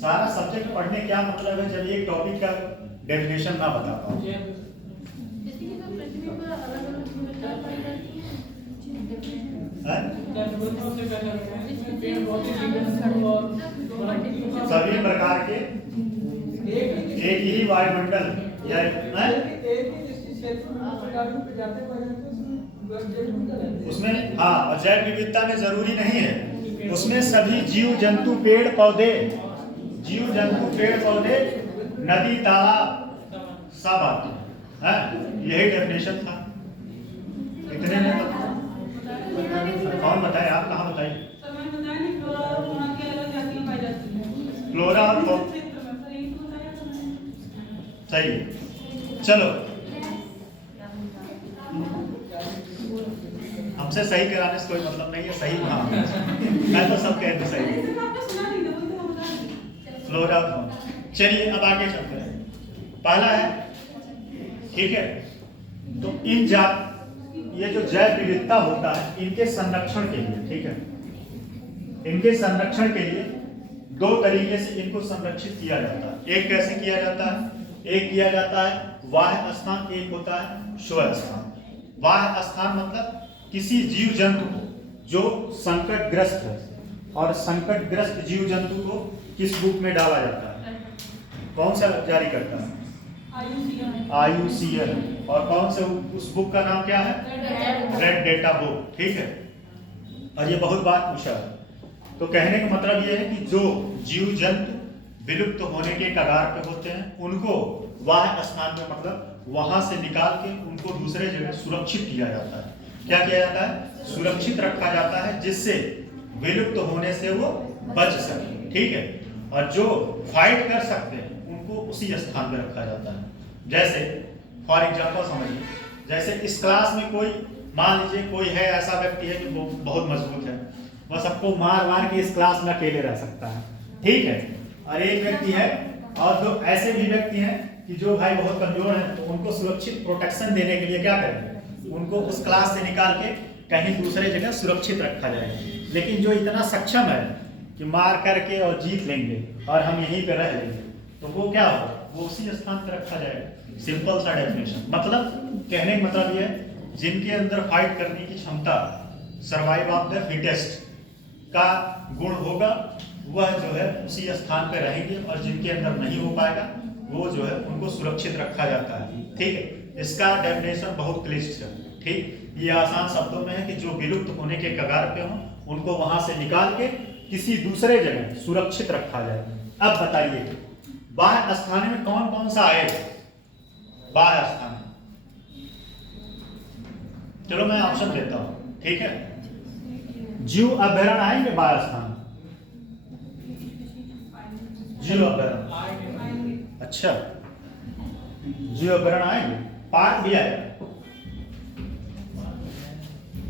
सारा सब्जेक्ट पढ़ने क्या मतलब है जब एक टॉपिक का डेफिनेशन ना बता पाओ? सभी प्रकार के एक ही वायुमंडल या उसमें, हाँ, और जैव विविधता में जरूरी नहीं है, उसमें सभी जीव जंतु पेड़ पौधे नदी तालाब सब आते हैं। यही डेफिनेशन था। इतने में कौन बताए? आप कहाँ बताइए? फ्लोरा और सही, चलो हमसे सही कराने से कोई मतलब नहीं है। सही हाँ, मैं तो सब कहते सही। फ्लोरा और फौना। चलिए अब आगे चलते हैं। पहला है, ठीक है, तो ये जो जैव विविधता होता है, इनके संरक्षण के लिए, ठीक है, इनके संरक्षण के लिए दो तरीके से इनको संरक्षित किया जाता है। एक कैसे किया जाता है? एक किया जाता है बाह्य स्थान, एक होता है स्व स्थान। बाह्य स्थान मतलब किसी जीव जंतु को जो संकटग्रस्त है, और संकटग्रस्त जीव जंतु को किस बुक में डाला जाता है? कौन सा जारी करता है? IUCN। और कौन से उस बुक का नाम क्या है? रेड डेटा बुक, ठीक है। और ये बहुत बार पूछा है, तो कहने का मतलब ये है कि जो जीव जंतु विलुप्त होने के कगार पे होते हैं, उनको बाह्य स्थान में मतलब वहां से निकाल के उनको दूसरे जगह सुरक्षित किया जाता है। क्या किया जाता है? सुरक्षित रखा जाता है, जिससे विलुप्त होने से वो बच सके, ठीक है। और जो फाइट कर सकते हैं उनको उसी स्थान पे रखा जाता है। जैसे फॉर एग्जांपल समझिए, जैसे इस क्लास में कोई, मान लीजिए कोई है ऐसा व्यक्ति है जो बहुत मजबूत है, वह सबको मार मार के इस क्लास में अकेले रह सकता है, ठीक है। और एक व्यक्ति है, और दो ऐसे भी व्यक्ति हैं कि जो भाई बहुत कमजोर हैं, तो उनको सुरक्षित प्रोटेक्शन देने के लिए क्या करेंगे? उनको उस क्लास से निकाल के कहीं दूसरे जगह सुरक्षित रखा जाए। लेकिन जो इतना सक्षम है कि मार करके और जीत लेंगे और हम यहीं पे रह लेंगे, तो वो क्या होगा? वो उसी स्थान पर रखा जाएगा। सिंपल सा डेफिनेशन। मतलब कहने का मतलब ये है, जिनके अंदर फाइट करने की क्षमता, सर्वाइव ऑफ द फिटेस्ट का गुण होगा, वह जो है उसी स्थान पर रहेंगे, और जिनके अंदर नहीं हो पाएगा वो जो है उनको सुरक्षित रखा जाता है, ठीक है। इसका डेफिनेशन बहुत क्लिष्ट है, ठीक। ये आसान शब्दों में है कि जो विलुप्त होने के कगार पे हों, उनको वहां से निकाल के किसी दूसरे जगह सुरक्षित रखा जाए। अब बताइए बाह्य स्थान में कौन कौन सा आएगा? बाह्य स्थान, चलो मैं ऑप्शन देता हूं, ठीक है। जीव अभ्यारण्य आएंगे बाह्य स्थान? जीव अभ्यारण्य, अच्छा, जीव अभ्यारण्य आएंगे, पार्क भी आएगा।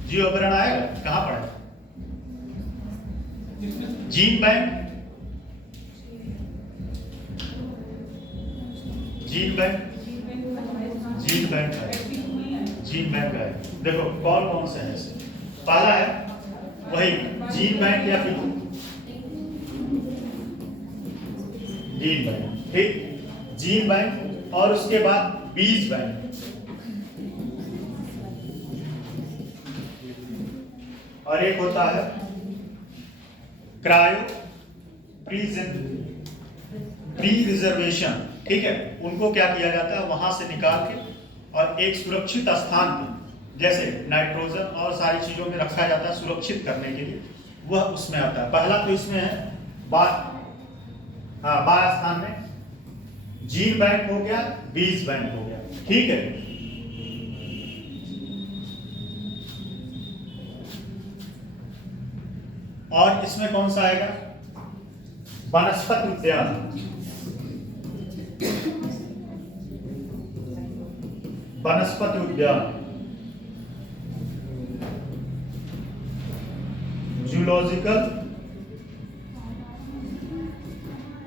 जीव अभ्यारण्य आएगा, कहां पर है? Gene bank, gene bank, gene bank है, जीन बैंक है। देखो कौन कौन से है? पहला है वही जीन बैंक या फिर जीन बैंक, ठीक, जीन बैंक। और उसके बाद बीज बैंक, और एक होता है क्रायो प्री रिजर्वेशन, ठीक है। उनको क्या किया जाता है, वहां से निकाल के और एक सुरक्षित स्थान पे, जैसे नाइट्रोजन और सारी चीजों में रखा जाता है सुरक्षित करने के लिए, वह उसमें आता है। पहला तो इसमें है बाह्य स्थान में जीन बैंक हो गया, बीज बैंक हो गया, ठीक है। और इसमें कौन सा आएगा? वनस्पति उद्यान, वनस्पति उद्यान, zoological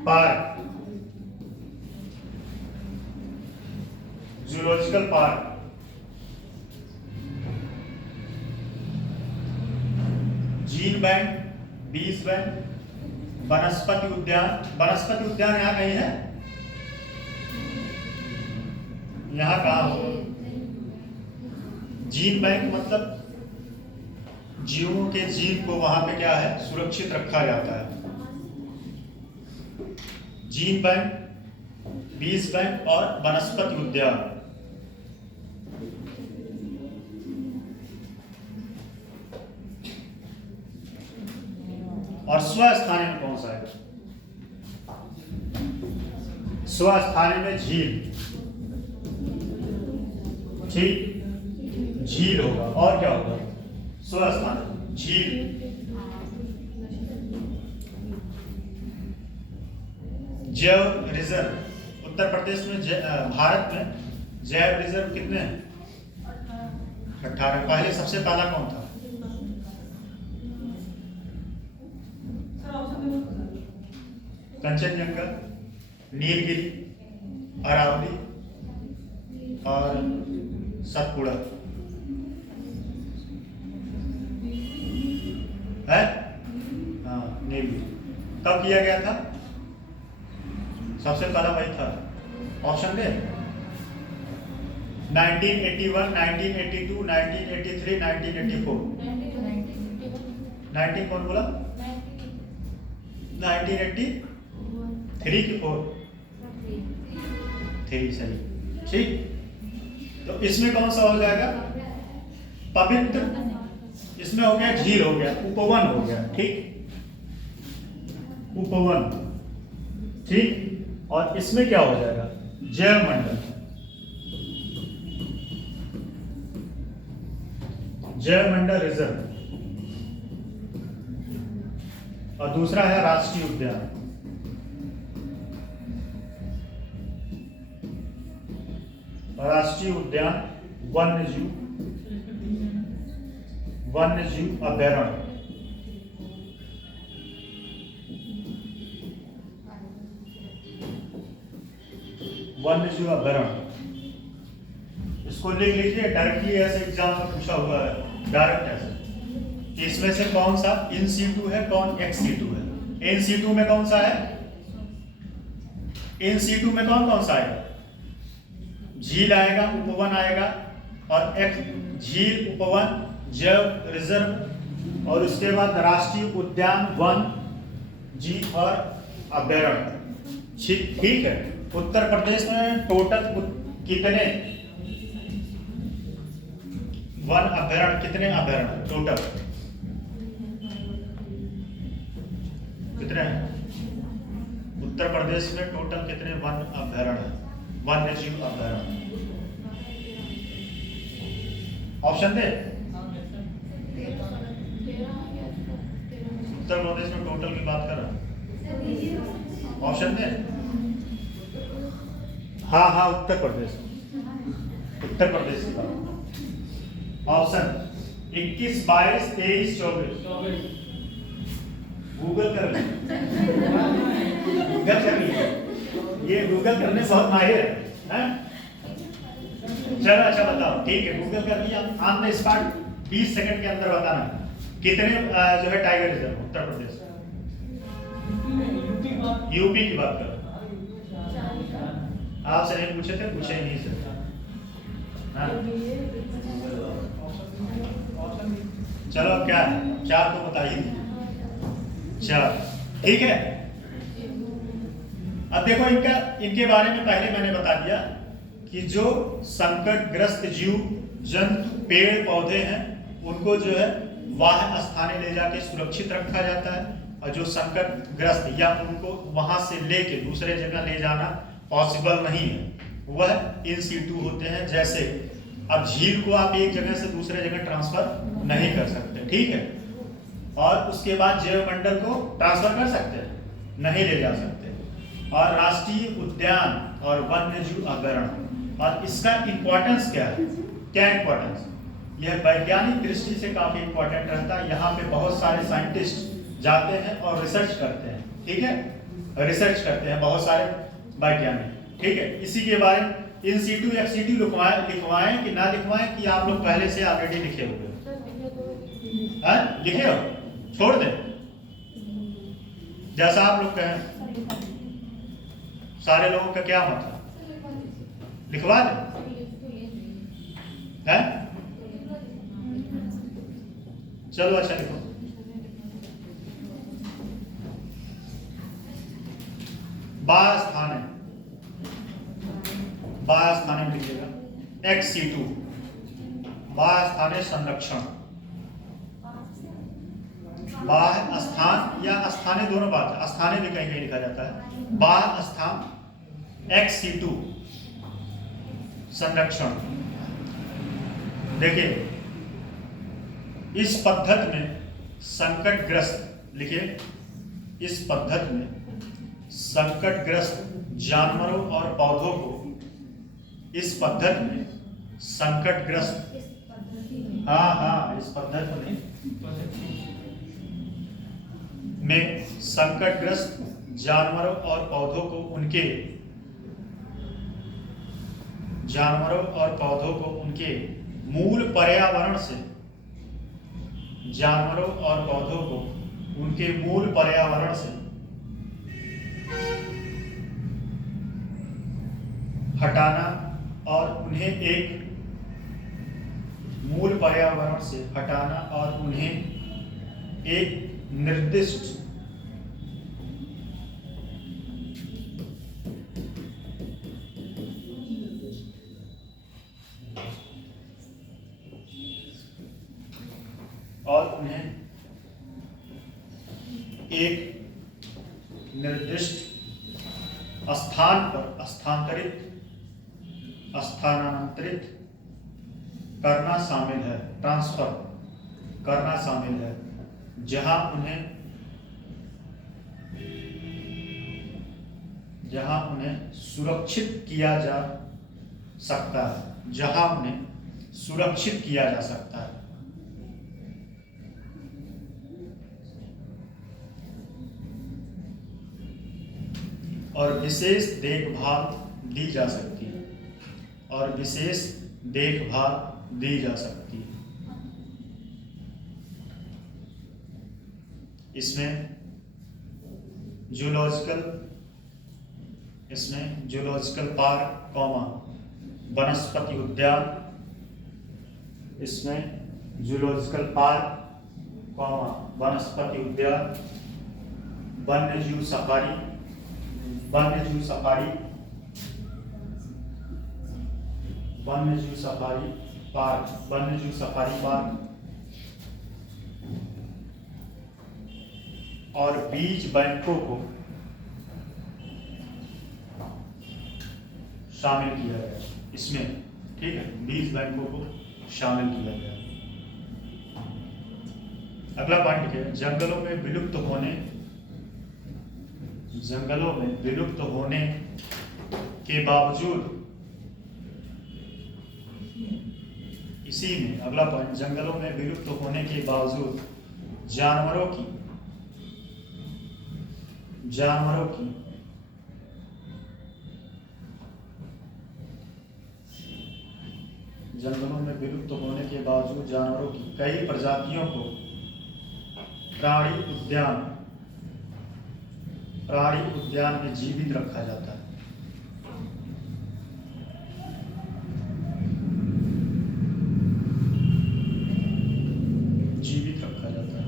park, zoological park, gene bank, बीज बैंक, वनस्पति उद्यान। वनस्पति उद्यान यहाँ कहीं है? यहाँ कहाँ हो? जीन बैंक मतलब जीवों के जीन को वहां पे क्या है, सुरक्षित रखा जाता है। जीन बैंक, बीज बैंक और वनस्पति उद्यान। और स्वस्थानी में कौन सा है? स्वस्थानी में झील, ठीक, झील होगा। और क्या होगा? स्वस्थानी झील। जैव रिजर्व, उत्तर प्रदेश में भारत में जैव रिजर्व कितने हैं? 18। पहले सबसे पहला कौन था? कंचनजंगा, नीलगिरी, अरावली और सतपुड़ा है। हाँ, नीलगिरी कब किया गया था? सबसे पहला वही था। ऑप्शन दे। 1981, 1982, 1983, 1984। 19 कौन बोला? 1983 की 4 3 सही, ठीक। तो इसमें कौन सा हो जाएगा? पवित्र, इसमें हो गया झील, हो गया उपवन, हो गया, ठीक, उपवन, ठीक। और इसमें क्या हो जाएगा? जैव मंडल, जैव मंडल रिजर्व। और दूसरा है राष्ट्रीय उद्यान। राष्ट्रीय उद्यान वन्यजीव, वन्यजीव अभयारण्य। वन्यजीव अभयारण्य, इसको लिख लीजिए, डायरेक्टली ऐसे एग्जाम में पूछा हुआ है, डायरेक्ट ऐसे। इसमें से कौन सा इन सीटू है, कौन एक्स सीटू है? इन सीटू में कौन सा है? इन सीटू में कौन कौन सा आएगा? झील आएगा, उपवन आएगा, और एक झील, उपवन, जैव रिजर्व, और उसके बाद राष्ट्रीय उद्यान, वन, जीव और अभयारण्य। ठीक है। उत्तर प्रदेश में टोटल कितने वन अभयारण्य, कितने अभयारण्य टोटल कितने हैं? उत्तर प्रदेश में टोटल कितने वन अभयारण्य हैं, वन्य जीव अभयारण्य? ऑप्शन दे। उत्तर प्रदेश में टोटल की बात कर रहा हूं, ऑप्शन दे। हाँ हाँ, उत्तर प्रदेश की बात। ऑप्शन 21, 22, 23, 24। गूगल कर ले, गूगल कर लिए, ये गूगल करने बहुत माहिर है? चलो अच्छा बताओ, ठीक है, गूगल कर लिया, ऑन द स्पॉट 20 सेकंड के अंदर बताना कितने जो है tiger reserve Uttar Pradesh? UP की बात करो। आपसे नहीं पूछे थे, पूछे ही नहीं सर। हाँ? चलो क्या है, 4 तो बताइए। 4, ठीक है। अब देखो इनके बारे में पहले मैंने बता दिया कि जो संकटग्रस्त जीव जंतु पेड़ पौधे हैं उनको जो है वाह स्थाने ले जाके सुरक्षित रखा जाता है, और जो संकटग्रस्त या उनको वहां से लेके दूसरे जगह ले जाना पॉसिबल नहीं है, वह इन सीटू होते हैं। जैसे अब झील को आप एक जगह से दूसरे जगह ट्रांसफर नहीं कर सकते, ठीक है, और उसके बाद जैव मंडल को ट्रांसफर कर सकते हैं, नहीं ले जा सकते। और राष्ट्रीय उद्यान और वन्य जीव अभयारण्य, और इसका इंपॉर्टेंस क्या है, क्या इंपॉर्टेंस? यह वैज्ञानिक दृष्टि से काफी इंपॉर्टेंट रहता है। यहाँ पे बहुत सारे साइंटिस्ट जाते हैं और रिसर्च करते हैं, ठीक है, रिसर्च करते हैं बहुत सारे वैज्ञानिक, ठीक है। इसी के बारे में इन सीटू एक्सीटू लिखवाएं कि ना लिखवाएं, कि आप लोग पहले से ऑलरेडी लिखे हुए हो? लिखे हो, छोड़ दें जैसा आप लोग कहें। सारे लोगों का क्या मतलब, लिखवा दें? चलो अच्छा लिखो। बाह्य स्थाने में लिखिएगा एक्स-C2, बाह्य स्थाने संरक्षण। बाह्य स्थान या स्थाने दोनों बात है, स्थाने भी कहीं कहीं लिखा जाता है। बाह्य स्थान एक्स-C2 संरक्षण। देखिए इस पद्धति में संकटग्रस्त, लिखिए इस पद्धति में संकटग्रस्त जानवरों और पौधों को, इस पद्धति में संकटग्रस्त, इस पद्धति में संकटग्रस्त जानवरों और पौधों को उनके मूल पर्यावरण से, जानवरों और पौधों को उनके मूल पर्यावरण से हटाना और उन्हें एक मूल पर्यावरण से हटाना और उन्हें एक निर्दिष्ट स्थान पर स्थानांतरित करना शामिल है, ट्रांसफर करना शामिल है, जहां उन्हें सुरक्षित किया जा सकता है, और विशेष देखभाल दी जा सकती है, इसमें जूलॉजिकल पार्क, वनस्पति उद्यान, वन्यजीव सफारी पार्क और बीज बैंकों को शामिल किया गया इसमें, ठीक है, 20 बैंकों को शामिल किया गया। अगला पॉइंट लिखिए, जंगलों में विलुप्त होने के बावजूद, इसी में अगला पॉइंट, जंगलों में विलुप्त होने के बावजूद जानवरों की जंगलों में विलुप्त होने के बावजूद जानवरों की कई प्रजातियों को प्राणी उद्यान में जीवित रखा जाता है। जीवित रखा जाता है।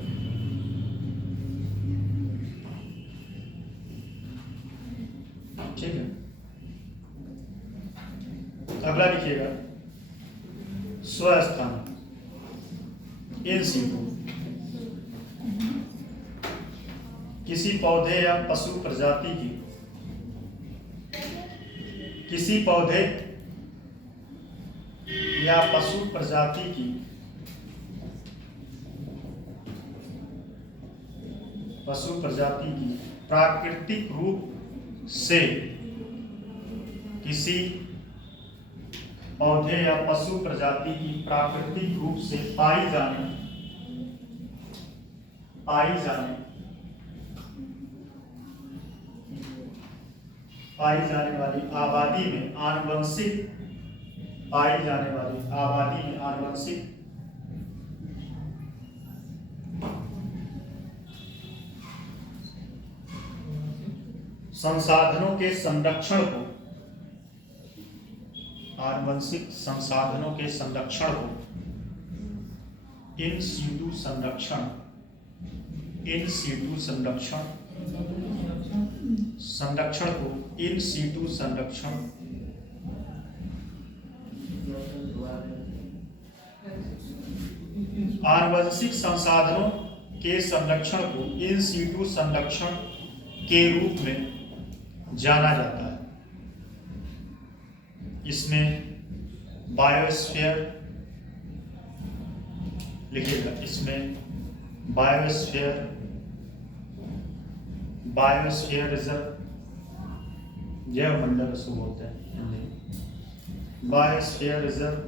ठीक है, अगला लिखिएगा, स्वस्थान इन सिटू, किसी पौधे या पशु प्रजाति की प्राकृतिक रूप से, किसी पौधे या पशु प्रजाति की प्राकृतिक रूप से पाई जाने वाली आबादी में आनुवंशिक संसाधनों के संरक्षण को, आनुवंशिक संसाधनों के संरक्षण को इन सीटू संरक्षण को इन सीटू संरक्षण आनुवंशिक संसाधनों के संरक्षण को इन सीटू संरक्षण के रूप में जाना जाता है। इसमें बायोस्फीयर लिखिएगा, इसमें बायोस्फीयर रिजर्व, जैव मंडल उसको बोलते हैं हिंदी, बायोस्फीयर रिजर्व,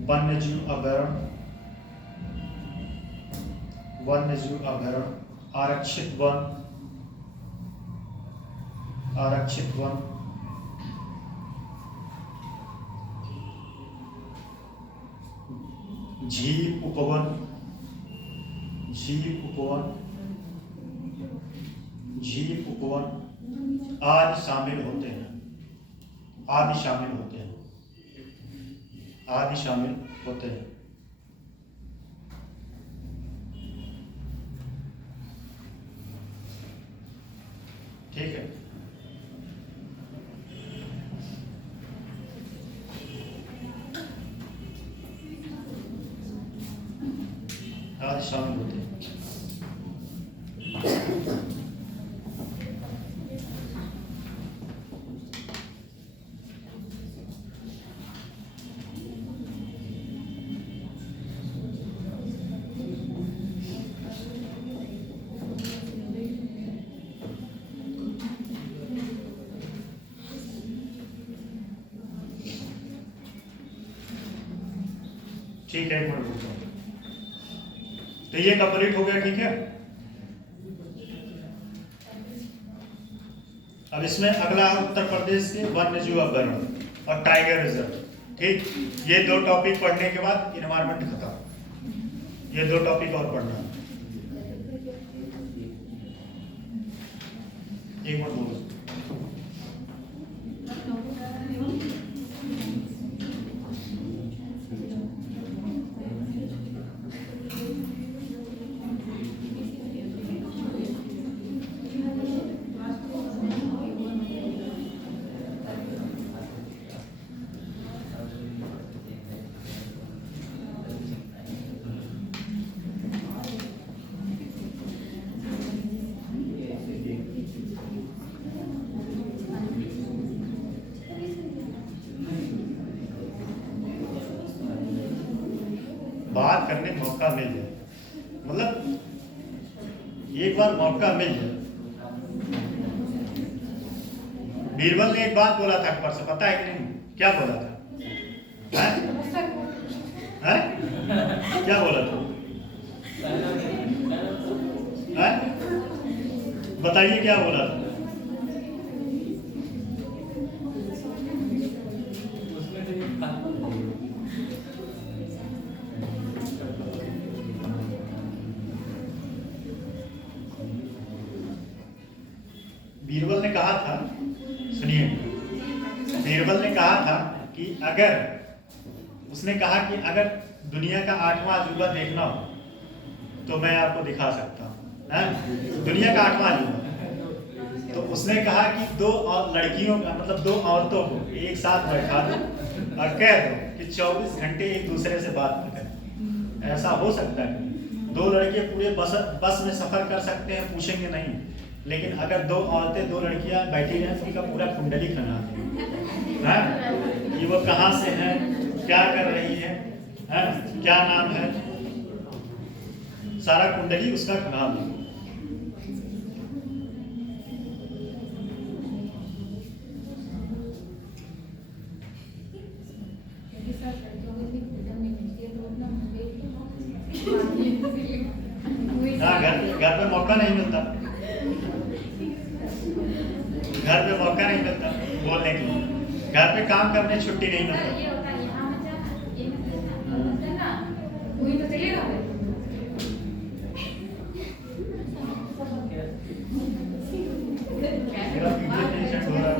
वन्यजीव अभयारण्य, आरक्षित वन, झील उपवन आदि शामिल होते हैं। ठीक है, आज शामिल होते हैं। ठीक है, एक मिनट रुको। तो ये कंप्लीट हो गया, ठीक है। अब इसमें अगला उत्तर प्रदेश के वन्यजीव अभयारण्य और टाइगर रिजर्व। ठीक, ये 2 टॉपिक पढ़ने के बाद इन्वायरमेंट खत्म। ये 2 टॉपिक और पढ़ना है। एक मिनट बोलो। करने मौका मिल जाए, मतलब एक बार मौका मिल जाए। बीरबल ने एक बात बोला था अकबर से, पता है कि नहीं? क्या बोला था? हैं? हैं? क्या बोला था? हैं? बताइए क्या बोला था? बीरबल ने कहा था, सुनिए, बीरबल ने कहा था कि अगर उसने कहा कि अगर दुनिया का 8वां अजूबा देखना हो तो मैं आपको दिखा सकता हूँ, दुनिया का 8वां अजूबा। तो उसने कहा कि दो लड़कियों का मतलब 2 औरतों को एक साथ बैठा दो और कह दो कि 24 घंटे एक दूसरे से बात न करें। ऐसा हो सकता है? 2 लड़के पूरे बस में सफर कर सकते हैं, पूछेंगे नहीं, लेकिन अगर 2 औरतें 2 लड़कियां बैठी हैं तो उनका पूरा कुंडली खंगा हैं कि वो कहाँ से हैं, क्या कर रही हैं, क्या नाम है, सारा कुंडली उसका खंगा दे। घर पे मौका नहीं मिलता, घर पे मौका नहीं मिलता बोलने के लिए, घर पे काम करने छुट्टी नहीं मिलता। मेरा पीछे पेशेंट हो रहा है।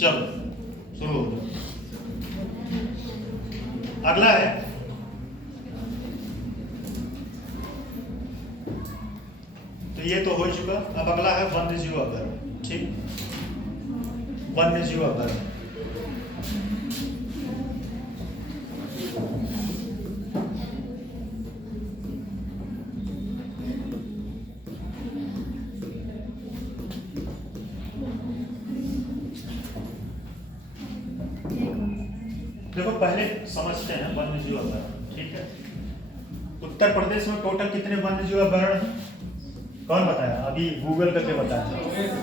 चलो शुरू हो जाओ। अगला है तो ये तो हो चुका। अब अगला है वन्यजीव अभयारण्य। ठीक, वन्यजीव अभयारण्य। देखो पहले समझते हैं वन्यजीव अभयारण्य। ठीक है, उत्तर प्रदेश में टोटल कितने वन्यजीव अभयारण्य हैं? कौन बताया? अभी गूगल करके बताया।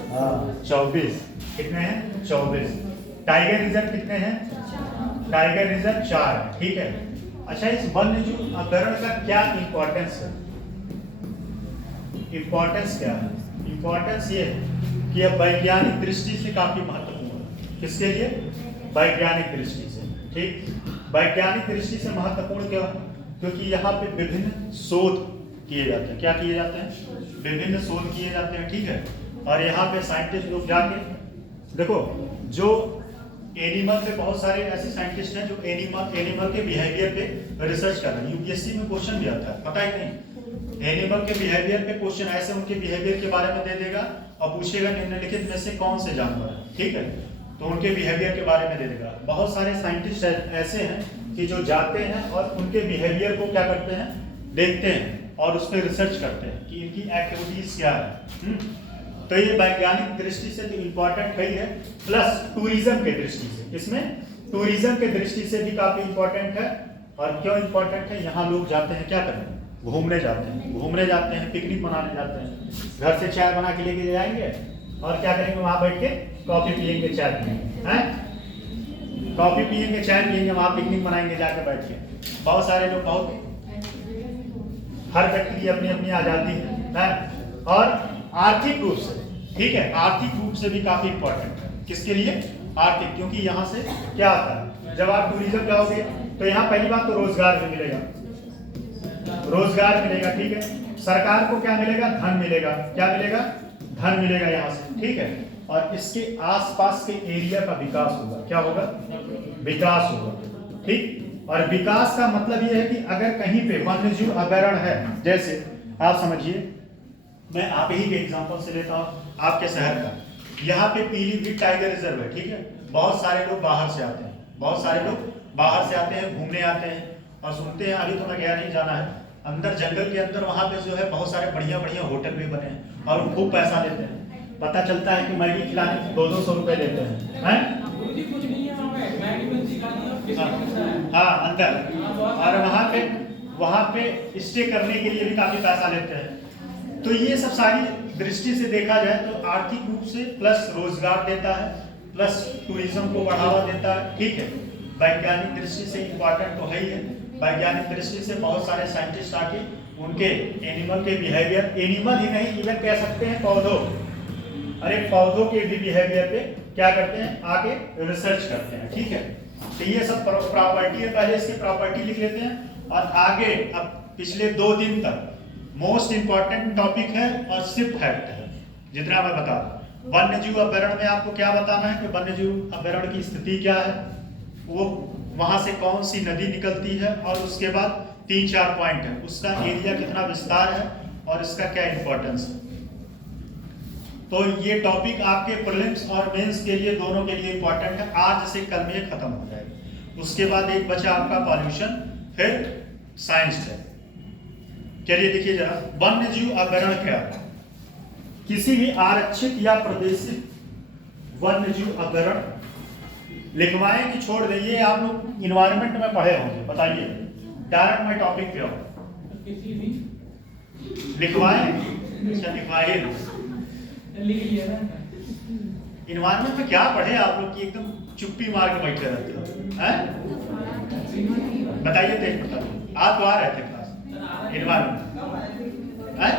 हाँ 24। कितने हैं? 24। टाइगर रिजर्व कितने हैं? टाइगर रिजर्व 4 है। ठीक है, अच्छा इस वन्यजीव अभयारण्य का क्या इंपॉर्टेंस है? इंपॉर्टेंस क्या है? इंपॉर्टेंस ये है कि यह वैज्ञानिक दृष्टि से काफी महत्वपूर्ण है। किसके लिए? वैज्ञानिक दृष्टि से। ठीक, वैज्ञानिक दृष्टि से महत्वपूर्ण क्यों? क्योंकि यहाँ पे विभिन्न शोध किए जाते हैं। क्या किए जाते हैं? विभिन्न शोध किए जाते हैं। ठीक है, और यहाँ पे साइंटिस्ट लोग जाके देखो, जो एनिमल पे बहुत सारे ऐसे साइंटिस्ट हैं जो एनिमल के बिहेवियर पे रिसर्च कर रहे हैं। यूपीएससी में क्वेश्चन भी आता है, पता है नहीं? एनिमल के बिहेवियर पे क्वेश्चन ऐसे उनके बिहेवियर के बारे में दे देगा और पूछेगा निम्नलिखित में से कौन से जानवर है। ठीक है, तो उनके बिहेवियर के बारे में दे देगा। बहुत सारे साइंटिस्ट ऐसे हैं कि जो जाते हैं और उनके बिहेवियर को क्या करते हैं, देखते हैं और उस पर रिसर्च करते हैं कि इनकी एक्टिविटीज क्या है। तो ये वैज्ञानिक दृष्टि से तो इम्पोर्टेंट है ही है, प्लस टूरिज्म के दृष्टि से, इसमें टूरिज्म के दृष्टि से भी काफी इम्पोर्टेंट है। और क्यों इम्पोर्टेंट है? यहाँ लोग जाते हैं क्या करने? घूमने जाते हैं, पिकनिक मनाने जाते हैं। घर से चाय बना के लेके जाएंगे और क्या करेंगे? वहां बैठ के कॉफी पियेंगे, चाय पियेंगे, कॉफी पियेंगे, चाय पियेंगे, वहां पिकनिक मनाएंगे जाके बैठ के। बहुत सारे लोग, बहुत हर व्यक्ति की अपनी अपनी आजादी है। और आर्थिक रूप से, ठीक है, आर्थिक रूप से भी काफी इंपॉर्टेंट है। किसके लिए? आर्थिक, क्योंकि यहाँ से क्या आता है, जब आप टूरिज्म जाओगे तो यहाँ पहली बात तो रोजगार भी मिलेगा, रोजगार मिलेगा। ठीक है, सरकार को क्या मिलेगा? धन मिलेगा। क्या मिलेगा? धन मिलेगा यहाँ से। ठीक है, और इसके आसपास के एरिया का विकास होगा। क्या होगा? विकास होगा। ठीक, और विकास का मतलब यह है कि अगर कहीं पे वन्यजीव अभयारण्य है, जैसे आप समझिए, मैं आप ही के एग्जांपल से लेता हूँ, आपके शहर का, यहाँ पे पीलीभीत टाइगर रिजर्व है। ठीक है, बहुत सारे लोग बाहर से आते हैं, बहुत सारे लोग बाहर से आते हैं, घूमने आते हैं और सुनते हैं, अभी तो मैं गया नहीं, जाना है, अंदर जंगल के अंदर वहाँ पे जो है बहुत सारे बढ़िया बढ़िया होटल भी बने हैं और खूब पैसा लेते हैं। पता चलता है कि मैगी खिलाने 200-200 रुपए लेते हैं। हाँ अंदर, और वहाँ पे स्टे करने के लिए भी काफी पैसा लेते हैं। तो ये सब सारी दृष्टि से देखा जाए तो आर्थिक रूप से प्लस रोजगार देता है, प्लस टूरिज्म को बढ़ावा देता है, ठीक है। वैज्ञानिक दृष्टि से इम्पोर्टेंट तो है ही है। वैज्ञानिक दृष्टि से बहुत सारे साइंटिस्ट आके उनके एनिमल के बिहेवियर, एनिमल ही नहीं इवन कह सकते हैं पौधों, अरे पौधों के भी बिहेवियर पे क्या करते हैं, आगे रिसर्च करते हैं, ठीक है। तो ये सब प्रॉपर्टी है, पहले इसकी प्रॉपर्टी लिख लेते हैं और आगे अब पिछले 2 दिन तक मोस्ट इंपॉर्टेंट टॉपिक है और सिर्फ फैक्ट है जितना मैं बता दूं। वन्य जीव अभ्यारण्य में आपको क्या बताना है कि वन्य जीव अभ्यारण्य की स्थिति क्या है, वो वहां से कौन सी नदी निकलती है, और उसके बाद 3-4 पॉइंट है, उसका एरिया कितना विस्तार है और इसका क्या इंपॉर्टेंस है। तो ये टॉपिक आपके प्रीलिम्स और मेंस के लिए दोनों के लिए इंपॉर्टेंट है। आज से कल में ये खत्म हो जाएगा। उसके बाद एक बचा आपका पॉल्यूशन, फिर साइंस है। चलिए देखिए जरा, वन्य जीव अभ्यारण्य क्या है। किसी भी आरक्षित या प्रदेशित वन्य जीव अभ्यारण्य लिखवाएं कि छोड़ दें, ये आप लोग इन्वायरमेंट में पढ़े होंगे, बताइए डायरेक्ट मैं टॉपिक पे आऊं। किसी भी लिखवाएं, अच्छा लिखवाइए, लिख लिया ना। इन्वायरमेंट में क्या पढ़े आप लोग की एकदम चुप्पी मार के बैठे रहते हो, हैं? बताइए तेज बताइए, आप तो आ रहे थे क्लास इन्वायरमेंट, हैं?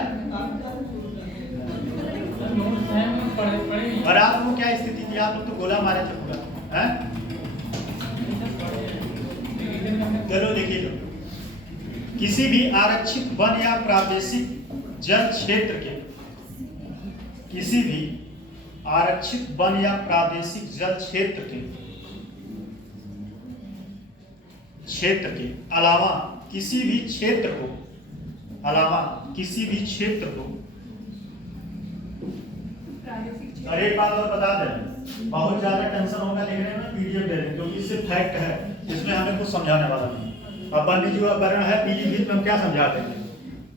और आप लोग क्या स्थिति थी, आप लोग तो गोला मारे थे पूरा, हैं? चलो देखिए लो, किसी भी आरक्षित वन या प्रादेशिक जल क्षेत्र के, किसी भी आरक्षित वन या प्रादेशिक जल क्षेत्र के अलावा किसी भी क्षेत्र को, और एक बात और बता दें, बहुत ज्यादा टेंशन होगा लिखने में, पीडीएफ दे दें क्योंकि इससे फैक्ट है, इसमें हमें कुछ समझाने वाला नहीं। अब वन्य जीव अभ्यारण्य है, पीलीभीत में हम क्या समझा देंगे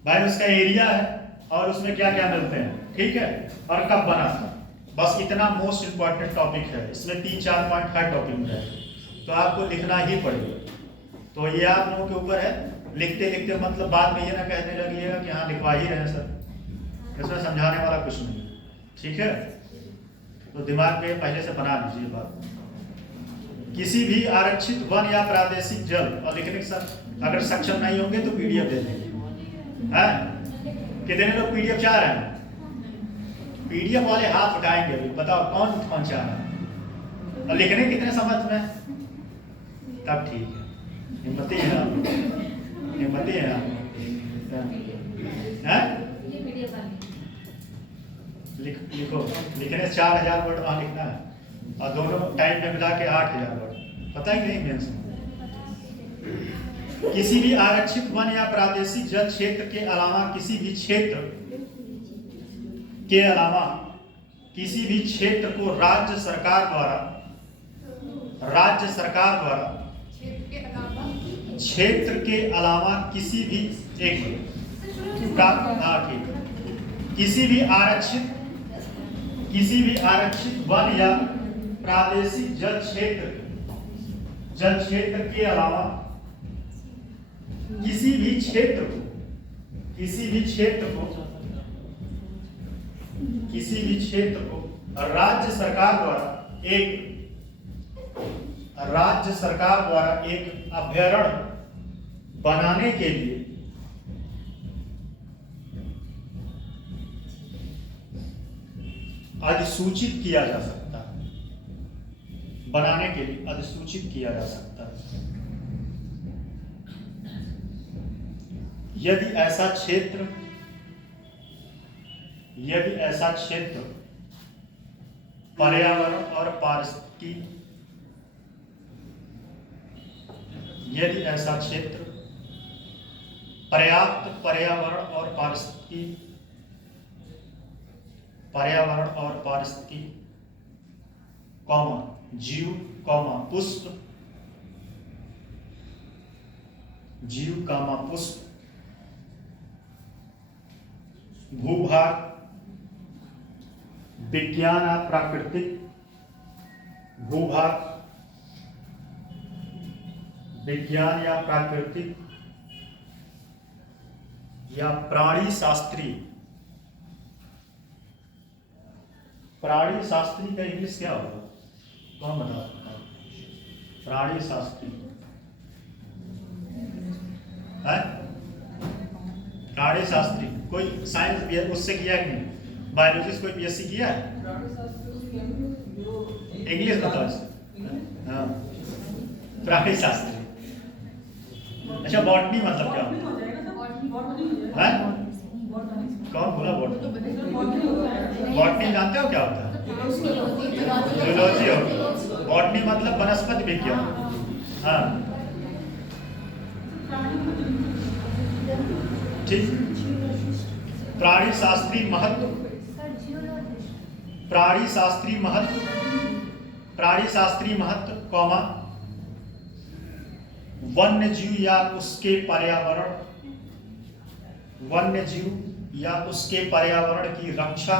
भाई, उसका एरिया है और उसमें क्या क्या मिलते हैं, ठीक है, और कब बना था, बस इतना मोस्ट इंपॉर्टेंट टॉपिक है। इसमें 3-4 पॉइंट हर टॉपिक में है, तो आपको लिखना ही पड़ेगा। तो ये आप लोगों के ऊपर है, लिखते लिखते मतलब बाद में ये ना कहने लगिएगा कि हाँ लिखवा ही रहे हैं सर, इसमें समझाने वाला कुछ नहीं, ठीक है। तो दिमाग में पहले से बना लीजिए बात। किसी भी आरक्षित वन या प्रादेशिक जल, और लिखने के अगर सक्षम नहीं होंगे तो पीडीएफ दे देंगे, हैं? कितने लोग पीडीएफ चाह रहे हैं? पीडीएफ वाले हाथ उठाएंगे अभी, बताओ कौन चाह रहा है, और लिखने कितने समझ में, तब ठीक है। हिम्मती है ना, हिम्मती है ना, हैं? लिखो, लिखने 4000 वर्ड वहां लिखना है और दोनों टाइम में मिला के 8000 वर्ड, पता ही नहीं मेंस में। किसी भी आरक्षित वन या प्रादेशिक जल क्षेत्र के अलावा किसी भी क्षेत्र को राज्य सरकार द्वारा क्षेत्र के अलावा किसी भी किसी भी आरक्षित वन या प्रादेशिक जल क्षेत्र के अलावा किसी भी क्षेत्र को राज्य सरकार द्वारा एक अभ्यारण्य बनाने के लिए अधिसूचित किया जा सकता है, बनाने के लिए अधिसूचित किया जा सकता है। यदि ऐसा क्षेत्र पर्यावरण और पारिस्थितिकी, यदि ऐसा क्षेत्र पर्याप्त पर्यावरण और पारिस्थितिकी, जीव, पुष्प, भूभाग, विज्ञान प्राकृतिक भूभाग, विज्ञान या प्राकृतिक या प्राणी शास्त्री। प्राणी शास्त्री का इंग्लिश क्या होगा, कौन बता सकता है? प्राणी शास्त्री है? प्राणी शास्त्री कोई साइंस उससे किया है कि नहीं? बायोलॉजी से कोई बीएससी किया है? इंग्लिश बताओ इससे। हाँ, प्राणी शास्त्री। अच्छा, बॉटनी मतलब क्या होता है? कौन बोला बॉटनी? बॉटनी जानते हो क्या होता है? जूलॉजी होती है। बॉटनी मतलब वनस्पति विज्ञान। हाँ, ठीक। प्राणी शास्त्री महत्व, प्राणी शास्त्री महत्व, प्राणी शास्त्री महत्व कौमा वन्य जीव या उसके पर्यावरण, वन्य जीव या उसके पर्यावरण की रक्षा,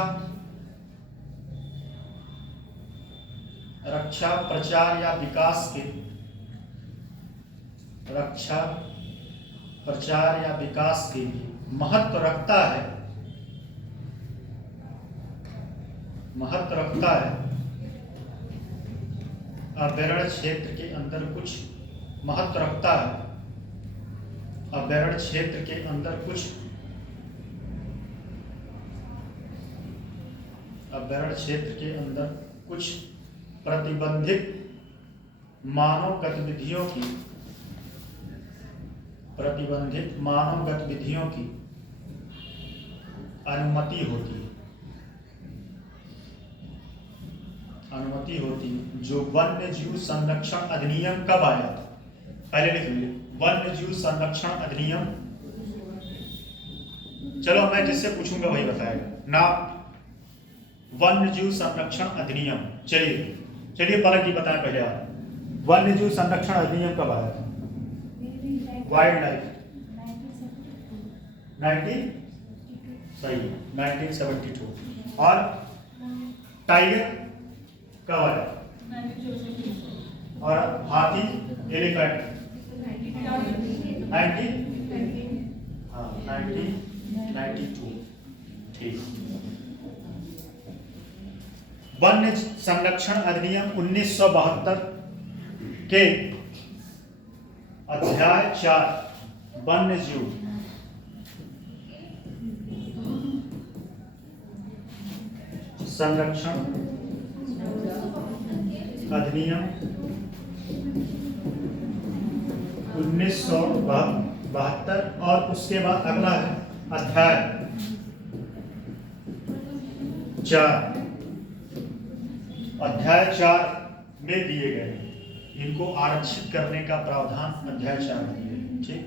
रक्षा प्रचार या विकास के, रक्षा प्रचार या विकास के लिए महत्व रखता है, महत्व रखता है। अभ्यारण्य क्षेत्र के अंदर कुछ महत्व रखता है, अभ्यारण्य क्षेत्र के अंदर कुछ, अभ्यारण्य क्षेत्र के अंदर कुछ प्रतिबंधित मानव गतिविधियों की, प्रतिबंधित मानव गतिविधियों की अनुमति होती है, अनुमति होती है। जो वन्य जीव संरक्षण अधिनियम कब आया था? पहले लिख लीजिए, वन्य जीव संरक्षण अधिनियम। चलो मैं जिससे पूछूंगा वही बताएगा ना। वन्य जीव संरक्षण अधिनियम, चलिए चलिए पलक जी बताएं पहले आप, वन्य जीव संरक्षण अधिनियम कब आया था? वाइल्ड लाइफ 1972 और टाइगर कब आया? और हाथी एलिफेंट 1992। ठीक। वन्य संरक्षण अधिनियम 1972 के अध्याय 4 वन्य जीव संरक्षण अधिनियम 1972 और उसके बाद अगला है अध्याय 4। अध्याय 4 में दिए गए इनको आरक्षित करने का प्रावधान अध्याय 4 में दिए गए। ठीक।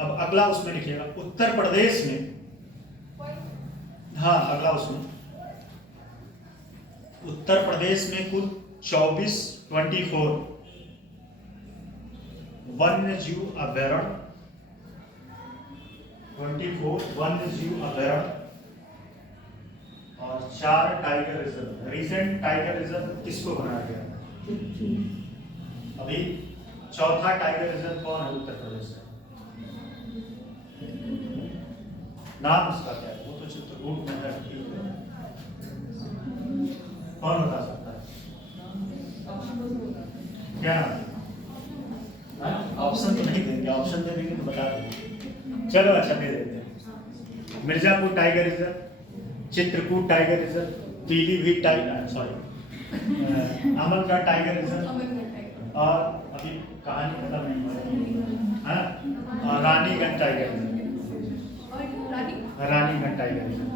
अब अगला उसमें लिखिएगा उत्तर प्रदेश में, हाँ अगला उसमें उत्तर प्रदेश में कुल 24 वन्य जीव अभ्यारण्य, 24 वन्य जीव अभ्यारण्य और 4 tiger reserve. Recent tiger reserve किसको बनाया गया था? अभी चौथा टाइगर रिजर्व कौन है उत्तर प्रदेश का? नाम उसका क्या है? वो तो चित्रकूट में है। कौन बता सकता है क्या? ऑप्शन तो नहीं देंगे, ऑप्शन दे देंगे तो बता देंगे। चलो अच्छा दे देते हैं। Mirzapur tiger reserve, Chitrakoot tiger reserve, Pilibhit tiger, sorry Amargarh tiger reserve और अभी कहानी खत्म नहीं हुई है, Raniganj tiger reserve, Raniganj tiger reserve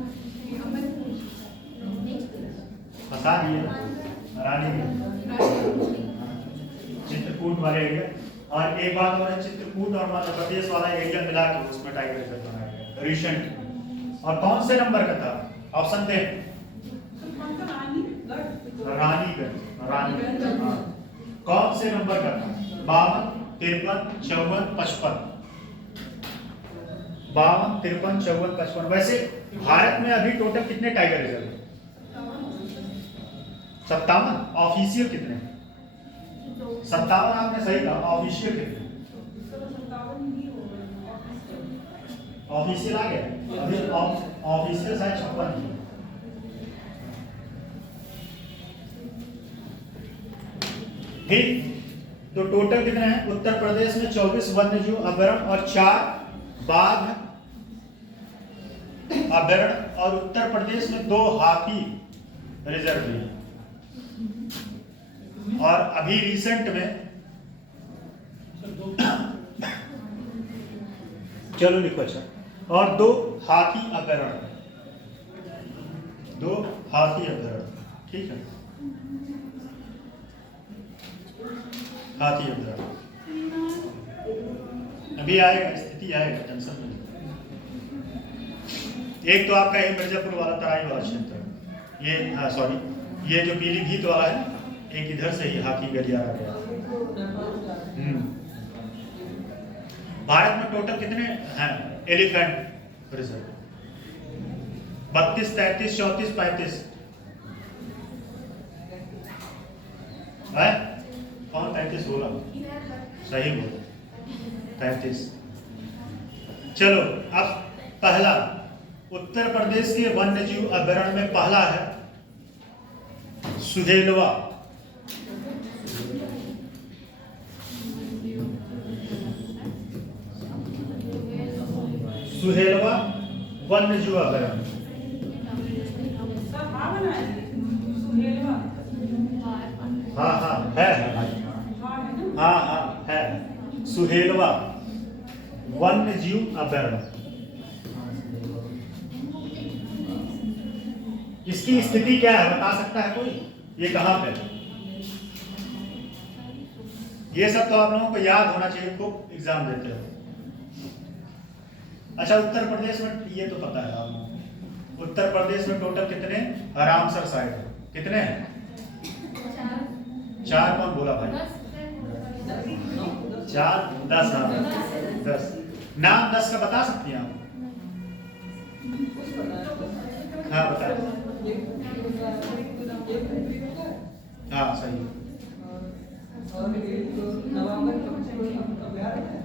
बता दिए, रानीगंज चित्रकूट वाले एरिया। और एक बात और है, चित्रकूट और मध्य प्रदेश वाला एरिया मिला के उसमें टाइगर रिजर्व बनाया गया रिसेंट। और कौन से नंबर का था? ऑप्शन दे। रानीगंज, रानीगंज कौन से नंबर का था? 52, 53, 54, 55। 52, 53, 54, 55। वैसे भारत में अभी टोटल कितने टाइगर रिजर्व है? 57। ऑफिशियल कितने? 57 आपने सही कहा। ऑफिशियल कितने? ऑफिशियल आ गया अभी। ऑफिशियल शायद 56 है। ठीक, तो टोटल कितने हैं? उत्तर प्रदेश में 24 वन्यजीव अभ्यारण्य और 4 बाघ अभ्यारण्य, और उत्तर प्रदेश में 2 हाथी रिजर्व भी हैं। और अभी रिसेंट में, चलो लिखो अच्छा, और 2 हाथी अभ्यारण्य, 2 हाथी अभ्यारण्य। ठीक है, हाथी अभ्यारण्य अभी आएगा, स्थिति आएगा, टेंशन नहीं। एक तो आपका ये मिर्जापुर वाला, तराई वाला क्षेत्र, ये हाँ सॉरी, ये जो पीलीभीत वाला है, एक इधर से ही हाथी गलियारा गया। भारत में टोटल कितने हैं एलिफेंट रिजर्व? 32, 33, 34, 35 है? कौन 33 बोला? सही बोला, 33। चलो अब पहला, उत्तर प्रदेश के वन्यजीव अभ्यारण्य में पहला है सुहेलवा। सुहेलवा वन्यजीव अभ्यारण्य। हाँ हाँ है भाई, हाँ हाँ है, सुहेलवा वन्यजीव अभ्यारण्य। इसकी स्थिति क्या है बता सकता है कोई? ये कहाँ पे? ये सब तो आप लोगों को याद होना चाहिए, खूब एग्जाम देते हो। अच्छा, उत्तर प्रदेश में ये तो पता है आप लोगों को, उत्तर प्रदेश में टोटल कितने रामसर साइट है? कितने हैं? 4 कौन बोला भाई? 4, 10, 10 नाम 10 का बता सकती हैं आप? हाँ बताए। हाँ सही।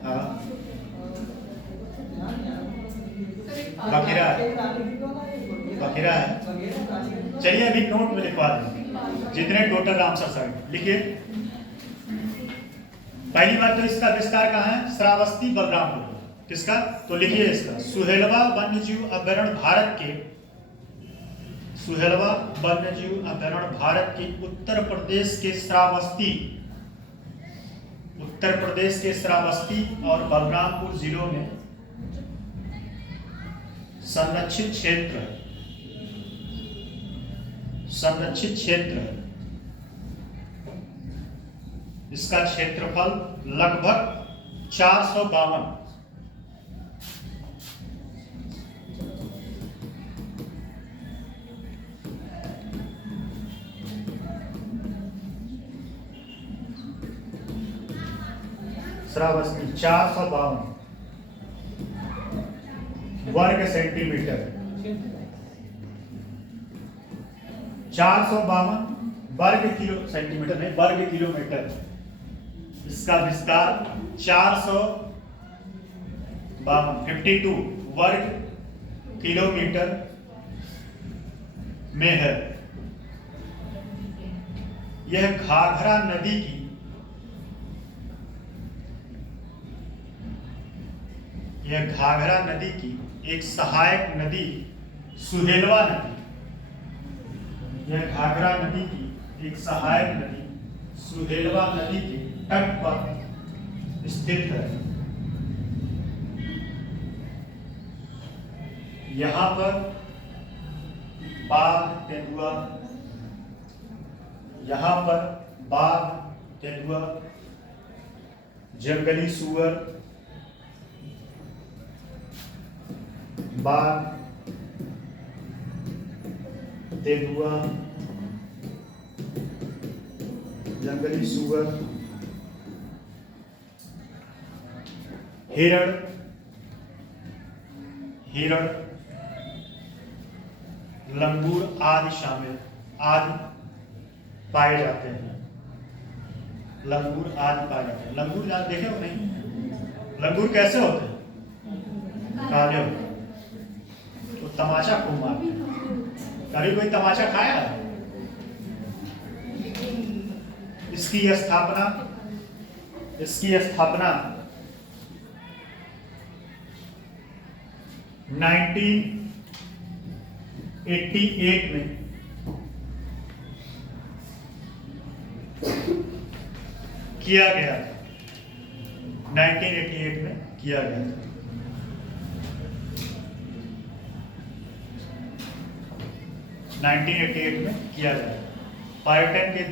हाँ बखिरा है, बखिरा है। चलिए अभी नोट में लिखवा देंगे जितने टोटल रामसर साइट लिखिए। पहली बात तो इसका विस्तार कहाँ है? श्रावस्ती बलरामपुर। किसका? तो लिखिए इसका, सुहेलवा वन्यजीव अभ्यारण्य भारत के, सुहेलवा वन्यजीव अभ्यारण्य भारत के उत्तर प्रदेश के श्रावस्ती, उत्तर प्रदेश के श्रावस्ती और बलरामपुर जिलों में संरक्षित क्षेत्र है, संरक्षित क्षेत्र है। इसका क्षेत्रफल लगभग 452, श्रावस्ती 452 वर्ग सेंटीमीटर, 452 वर्ग किलो सेंटीमीटर नहीं, वर्ग किलोमीटर। इसका विस्तार 452 वर्ग किलोमीटर में है। यह घाघरा नदी की, यह घाघरा नदी की एक सहायक नदी सुहेलवा नदी, यह घाघरा नदी की एक सहायक नदी सुहेलवा नदी के तट पर स्थित है। यहाँ पर बाघ, तेंदुआ, यहाँ पर बाघ, तेंदुआ, जंगली सूअर, बाघ, तेंदुआ, जंगली सूअर, हिरण, हिरण, लंगूर आदि शामिल, आदि पाए जाते हैं। लंगूर आदि पाए जाते हैं। लंगूर आप देखे हो नहीं? लंगूर कैसे होते हैं? काले होते हैं। तो तमाचा खूब मारते हैं। कभी कोई तमाचा खाया? इसकी स्थापना 1988 में किया गया था। 1988 में किया गया था। 1988 में किया गया। पर्यटन की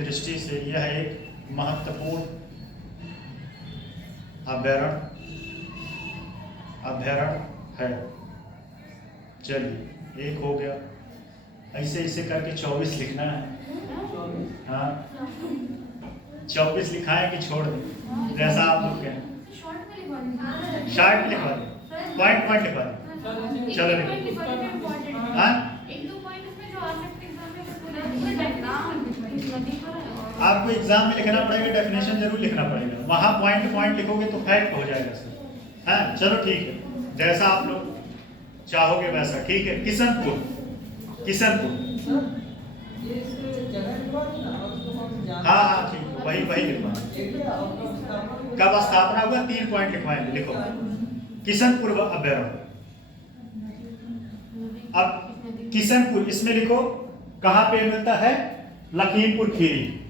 दृष्टि से यह एक महत्वपूर्ण अभ्यारण्य है। चलिए, एक हो गया। ऐसे करके 24 लिखना है। हाँ, 24 लिखाए कि छोड़ दें, जैसा आप लोग कहें। शॉर्ट में लिखवा देंगे। शार्ट लिखवा दें, पॉइंट लिखवा दें। चलो लिखो। हाँ, एक दो पॉइंट उसमें जो आ सकते हैं एग्जाम में नदी पर आपको एग्जाम में लिखना पड़ेगा, डेफिनेशन जरूर लिखना पड़ेगा। वहाँ पॉइंट लिखोगे तो फैक्ट हो जाएगा सर। हाँ, चलो ठीक है, जैसा आप लोग चाहोगे वैसा। ठीक है, किशनपुर। हाँ ठीक, वही लिखवा। कब स्थापना हुआ? 3 पॉइंट लिखवाएंगे। लिखो, किशनपुर अभ्यारण्य। अब किशनपुर इसमें लिखो, कहाँ पे मिलता है? लखीमपुर खीरी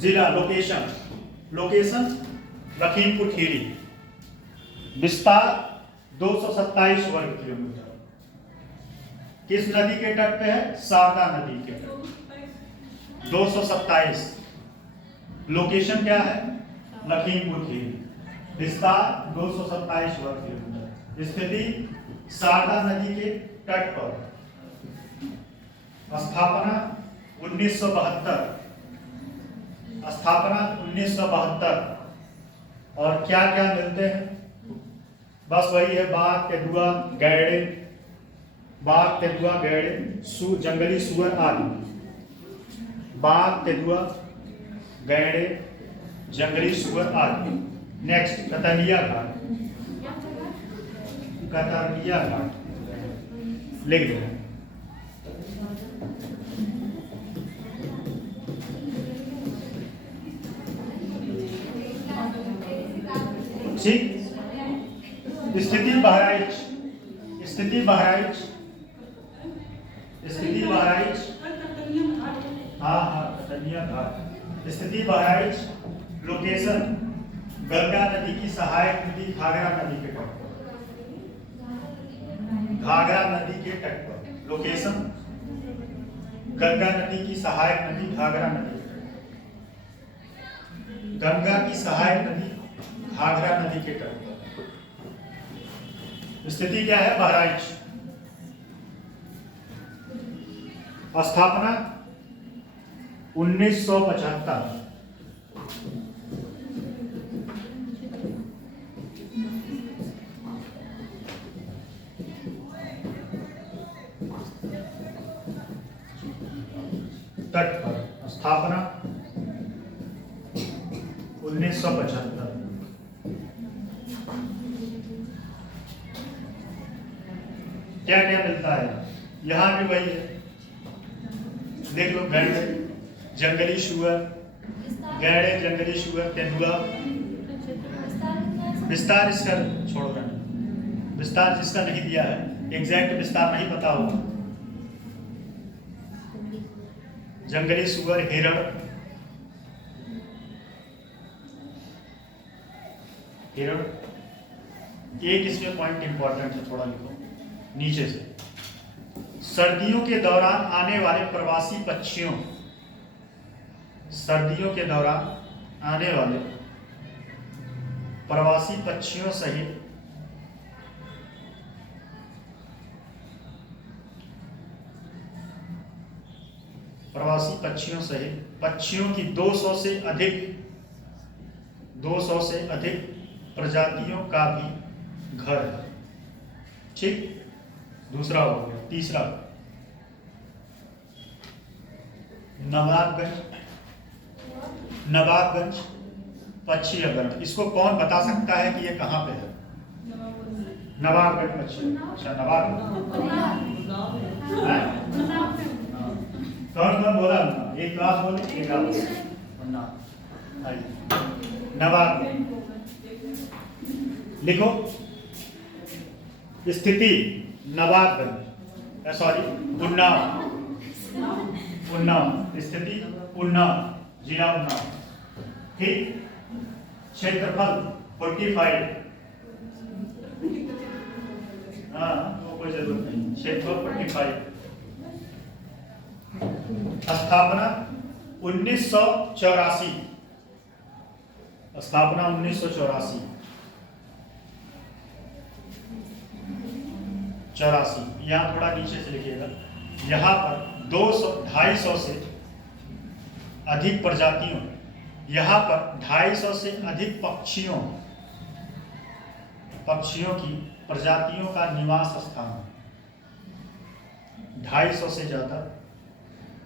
जिला। लोकेशन लखीमपुर खीरी। विस्तार 227 वर्ग किलोमीटर। किस नदी के तट पे है? शारदा नदी के तट। 227। लोकेशन क्या है? लखीमपुर खीरी। विस्तार 227 वर्ग किलोमीटर। स्थिति शारदा नदी के तट पर। स्थापना 1972। और क्या क्या मिलते हैं? बस वही है, बाघ, तेंदुआ, गैड़े, जंगली सुअर आदि। बाघ, तेंदुआ, गैड़े, जंगली सुअर आदि। नेक्स्ट, कतरिया घाट। लिख दो। ठीक। स्थिति बहराइच। हाँ, कतरिया घाट। स्थिति बहराइच। लोकेशन गंगा नदी की सहायक नदी घाघरा नदी के तट पर। लोकेशन गंगा नदी की सहायक नदी घाघरा नदी के तट पर। स्थिति क्या है? बहराइच। स्थापना 1975। तट पर। स्थापना 1975। क्या क्या मिलता है? यहां भी वही है, देख लो। गैड़े, जंगली सुअर, तेंदुआ। विस्तार इसका छोड़ो रहना। विस्तार जिसका नहीं दिया है, एग्जैक्ट विस्तार नहीं पता होगा। जंगली सुअर, हिरण, एक इसमें पॉइंट इंपॉर्टेंट है, थोड़ा लिखो नीचे से। सर्दियों के दौरान आने वाले प्रवासी पक्षियों सहित पक्षियों की 200 से अधिक प्रजातियों का भी घर है। ठीक, दूसरा हो गया। तीसरा, नवाबगंज, नवाबगंज पश्चिमी अभ्यारण्य। इसको कौन बता सकता है कि ये कहाँ पे है? नवाबगंज पश्चिम। अच्छा, नवाबगंज कौन कौन बोला? एक तो आप बोले, एक आप बोले। नवाबगंज लिखो। स्थिति नवाबगंज, सॉरी उन्नाव, उन्नाव स्थिति उन्नाव, जिला उन्नाव। ठीक। क्षेत्रफल 45। हाँ, तो कोई जरूरत नहीं। क्षेत्रफल 45। स्थापना 1984। स्थापना 1984। 84। यहाँ थोड़ा नीचे से लिखिएगा। यहाँ पर 250 से अधिक प्रजातियों, यहाँ पर 250 से अधिक पक्षियों की प्रजातियों का निवास स्थान है। 250 से ज्यादा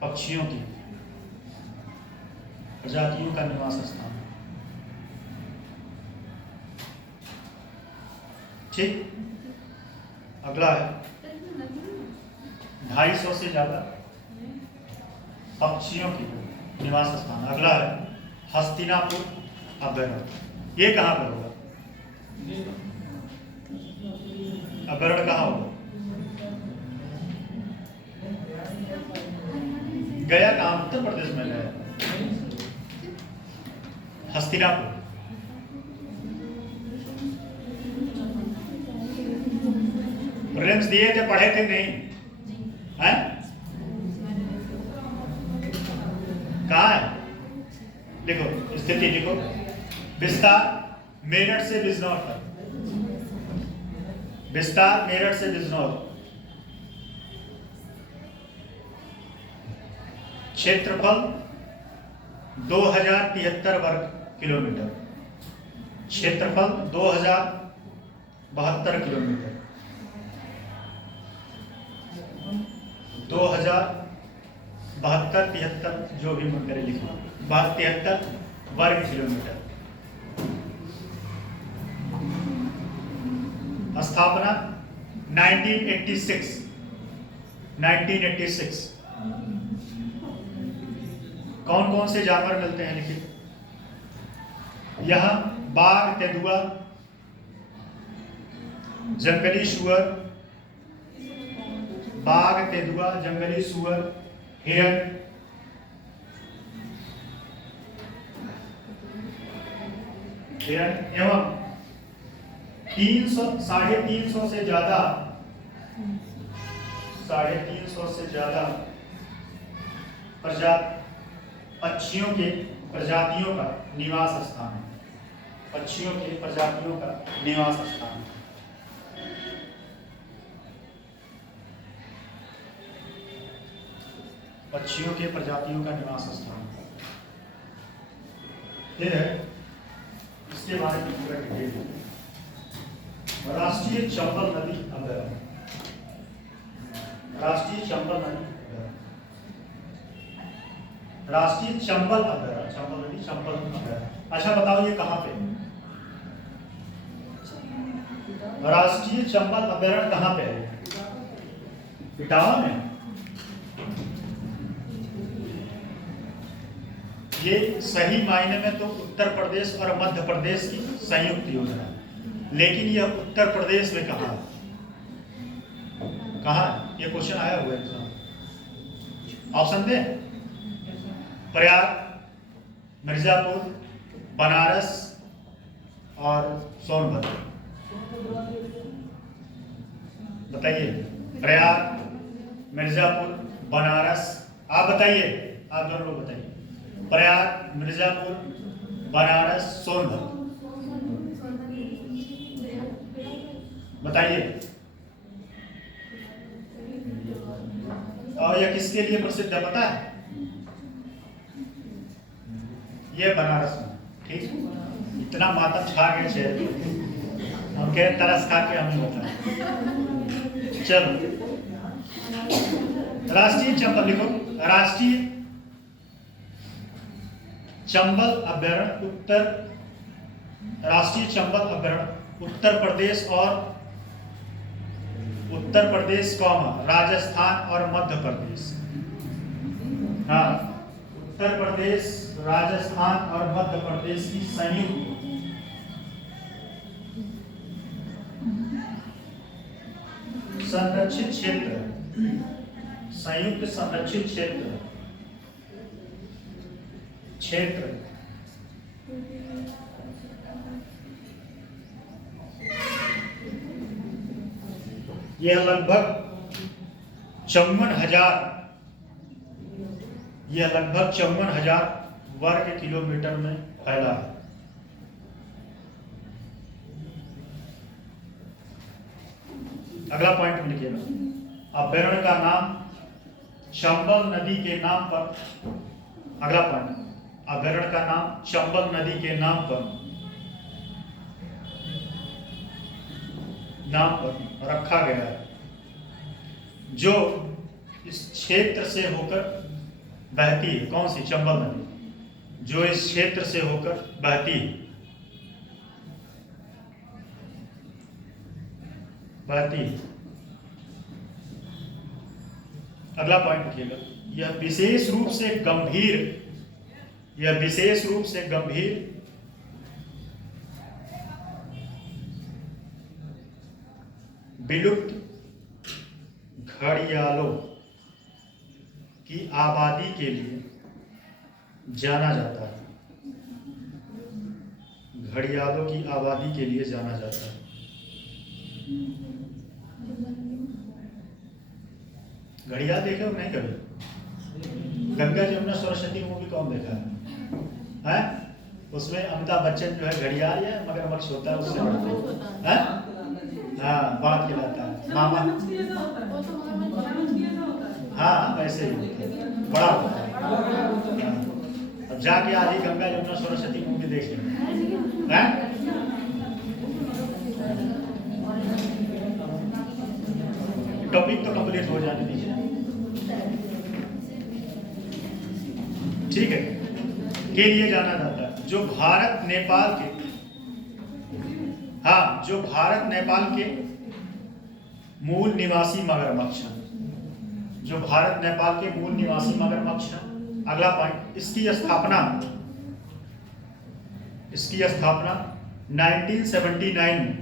पक्षियों की प्रजातियों का निवास स्थान है। ठीक। अगला है 250 से ज्यादा पक्षियों की निवास स्थान। अगला है हस्तिनापुर अभ्यारण्य। ये कहाँ पर होगा? अभ्यारण्य कहाँ होगा? गया कहाँ? उत्तर प्रदेश में गया। हस्तिनापुर। प्रीलिम्स दिए थे, पढ़े थे नहीं? हैं? कहाँ है? लिखो, स्थिति लिखो। विस्तार मेरठ से बिजनौर तक। विस्तार मेरठ से बिजनौर। क्षेत्रफल 2073 वर्ग किलोमीटर। क्षेत्रफल 2072 किलोमीटर। 2072, 73 जो भी मन करे लिखो। 73 वर्ग किलोमीटर। स्थापना 1986। 1986। कौन कौन से जानवर मिलते हैं लिखिए। यहाँ बाघ, तेंदुआ, जंगली सुअर, बाघ, तेंदुआ, जंगली सुअर, हिरण, एवं 350 से ज्यादा 350 से ज्यादा पक्षियों के प्रजातियों का निवास स्थान है। पक्षियों के प्रजातियों का निवास स्थान। पक्षियों के प्रजातियों का निवास स्थान। फिर है इसके बारे में पूरा डिटेल। राष्ट्रीय चंबल नदी अभ्यारण्य। राष्ट्रीय चंबल नदी अभ्यारण्य। राष्ट्रीय चंबल अभ्यारण्य। चंबल नदी, चंबल अभ्यारण्य। अच्छा बताओ ये कहाँ पे? राष्ट्रीय चंबल अभ्यारण्य कहाँ पे है? इटावा में। ये सही मायने में तो उत्तर प्रदेश और मध्य प्रदेश की संयुक्त योजना है, लेकिन यह उत्तर प्रदेश में कहाँ है? कहाँ है? ये क्वेश्चन आया हुआ है एग्जाम। ऑप्शन दे। प्रयाग, मिर्जापुर, बनारस और सोनभद्र। बताइए। प्रयाग, मिर्जापुर, बनारस। आप बताइए, आप दोनों लोग बताइए। प्रयाग, मिर्जापुर, बनारस, सोनभद्र। बताइए। और यह किसके लिए प्रसिद्ध है पता है? ये बनारस में। ठीक। इतना माता छा गए शहर, हम कह तरस खा के हमें बता। चलो, राष्ट्रीय चंबल लिखो। राष्ट्रीय चंबल अभ्यारण्य राष्ट्रीय चंबल अभ्यारण्य उत्तर प्रदेश राजस्थान और मध्य प्रदेश। हाँ, उत्तर प्रदेश, राजस्थान और मध्य प्रदेश की संयुक्त संरक्षित क्षेत्र, संयुक्त संरक्षित क्षेत्र यह लगभग 54,000 वर्ग किलोमीटर में फैला है। अगला पॉइंट में लिखिएगा, अभ्यारण्य का नाम चंबल नदी के नाम पर, अगला पॉइंट, अभ्यारण्य का नाम चंबल नदी के नाम पर रखा गया है, जो इस क्षेत्र से होकर बहती है। कौन सी? चंबल नदी, जो इस क्षेत्र से होकर बहती है। अगला पॉइंट लिखिएगा, यह विशेष रूप से गंभीर विलुप्त घड़ियालों की आबादी के लिए जाना जाता है। घड़ियालों की आबादी के लिए जाना जाता है। घड़ियाल देखे हो नहीं कभी? गंगा जमुना सरस्वती मूवी कौन देखा है? उसमें अमिताभ बच्चन जो है घड़ियाल या मगरमच्छ होता है, उससे है? हाँ, बात खिलाता है मामा। हाँ, वैसे ही बड़ा होता है। अब जाके आज ही गंगा जमुना सरस्वती मूवी देख लेंगे। टॉपिक तो कंप्लीट हो जाने दीजिए, ठीक है? के लिए जाना जाता है, जो भारत नेपाल के मूल निवासी मगरमच्छ हैं। अगला पॉइंट, इसकी स्थापना 1979 में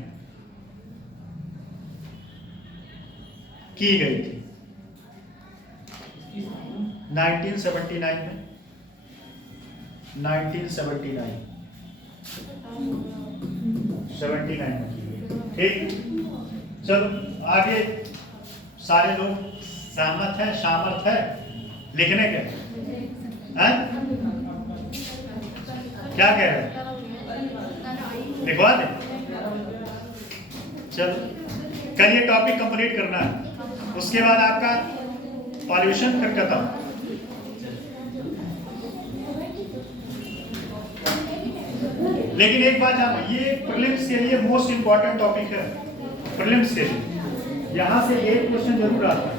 की गई थी। 1979 में की गई। ठीक, चलो आगे। सारे लोग सहमत हैं, सामर्थ है लिखने के? हैं? क्या कह रहे हैं? लिखवा दे। चलो, कल ये टॉपिक कंप्लीट करना है, उसके बाद आपका पॉल्यूशन फिर खत्म। लेकिन एक बात जानो, ये प्रीलिम्स के लिए मोस्ट इंपॉर्टेंट टॉपिक है। प्रीलिम्स के लिए यहां से एक क्वेश्चन जरूर आता है।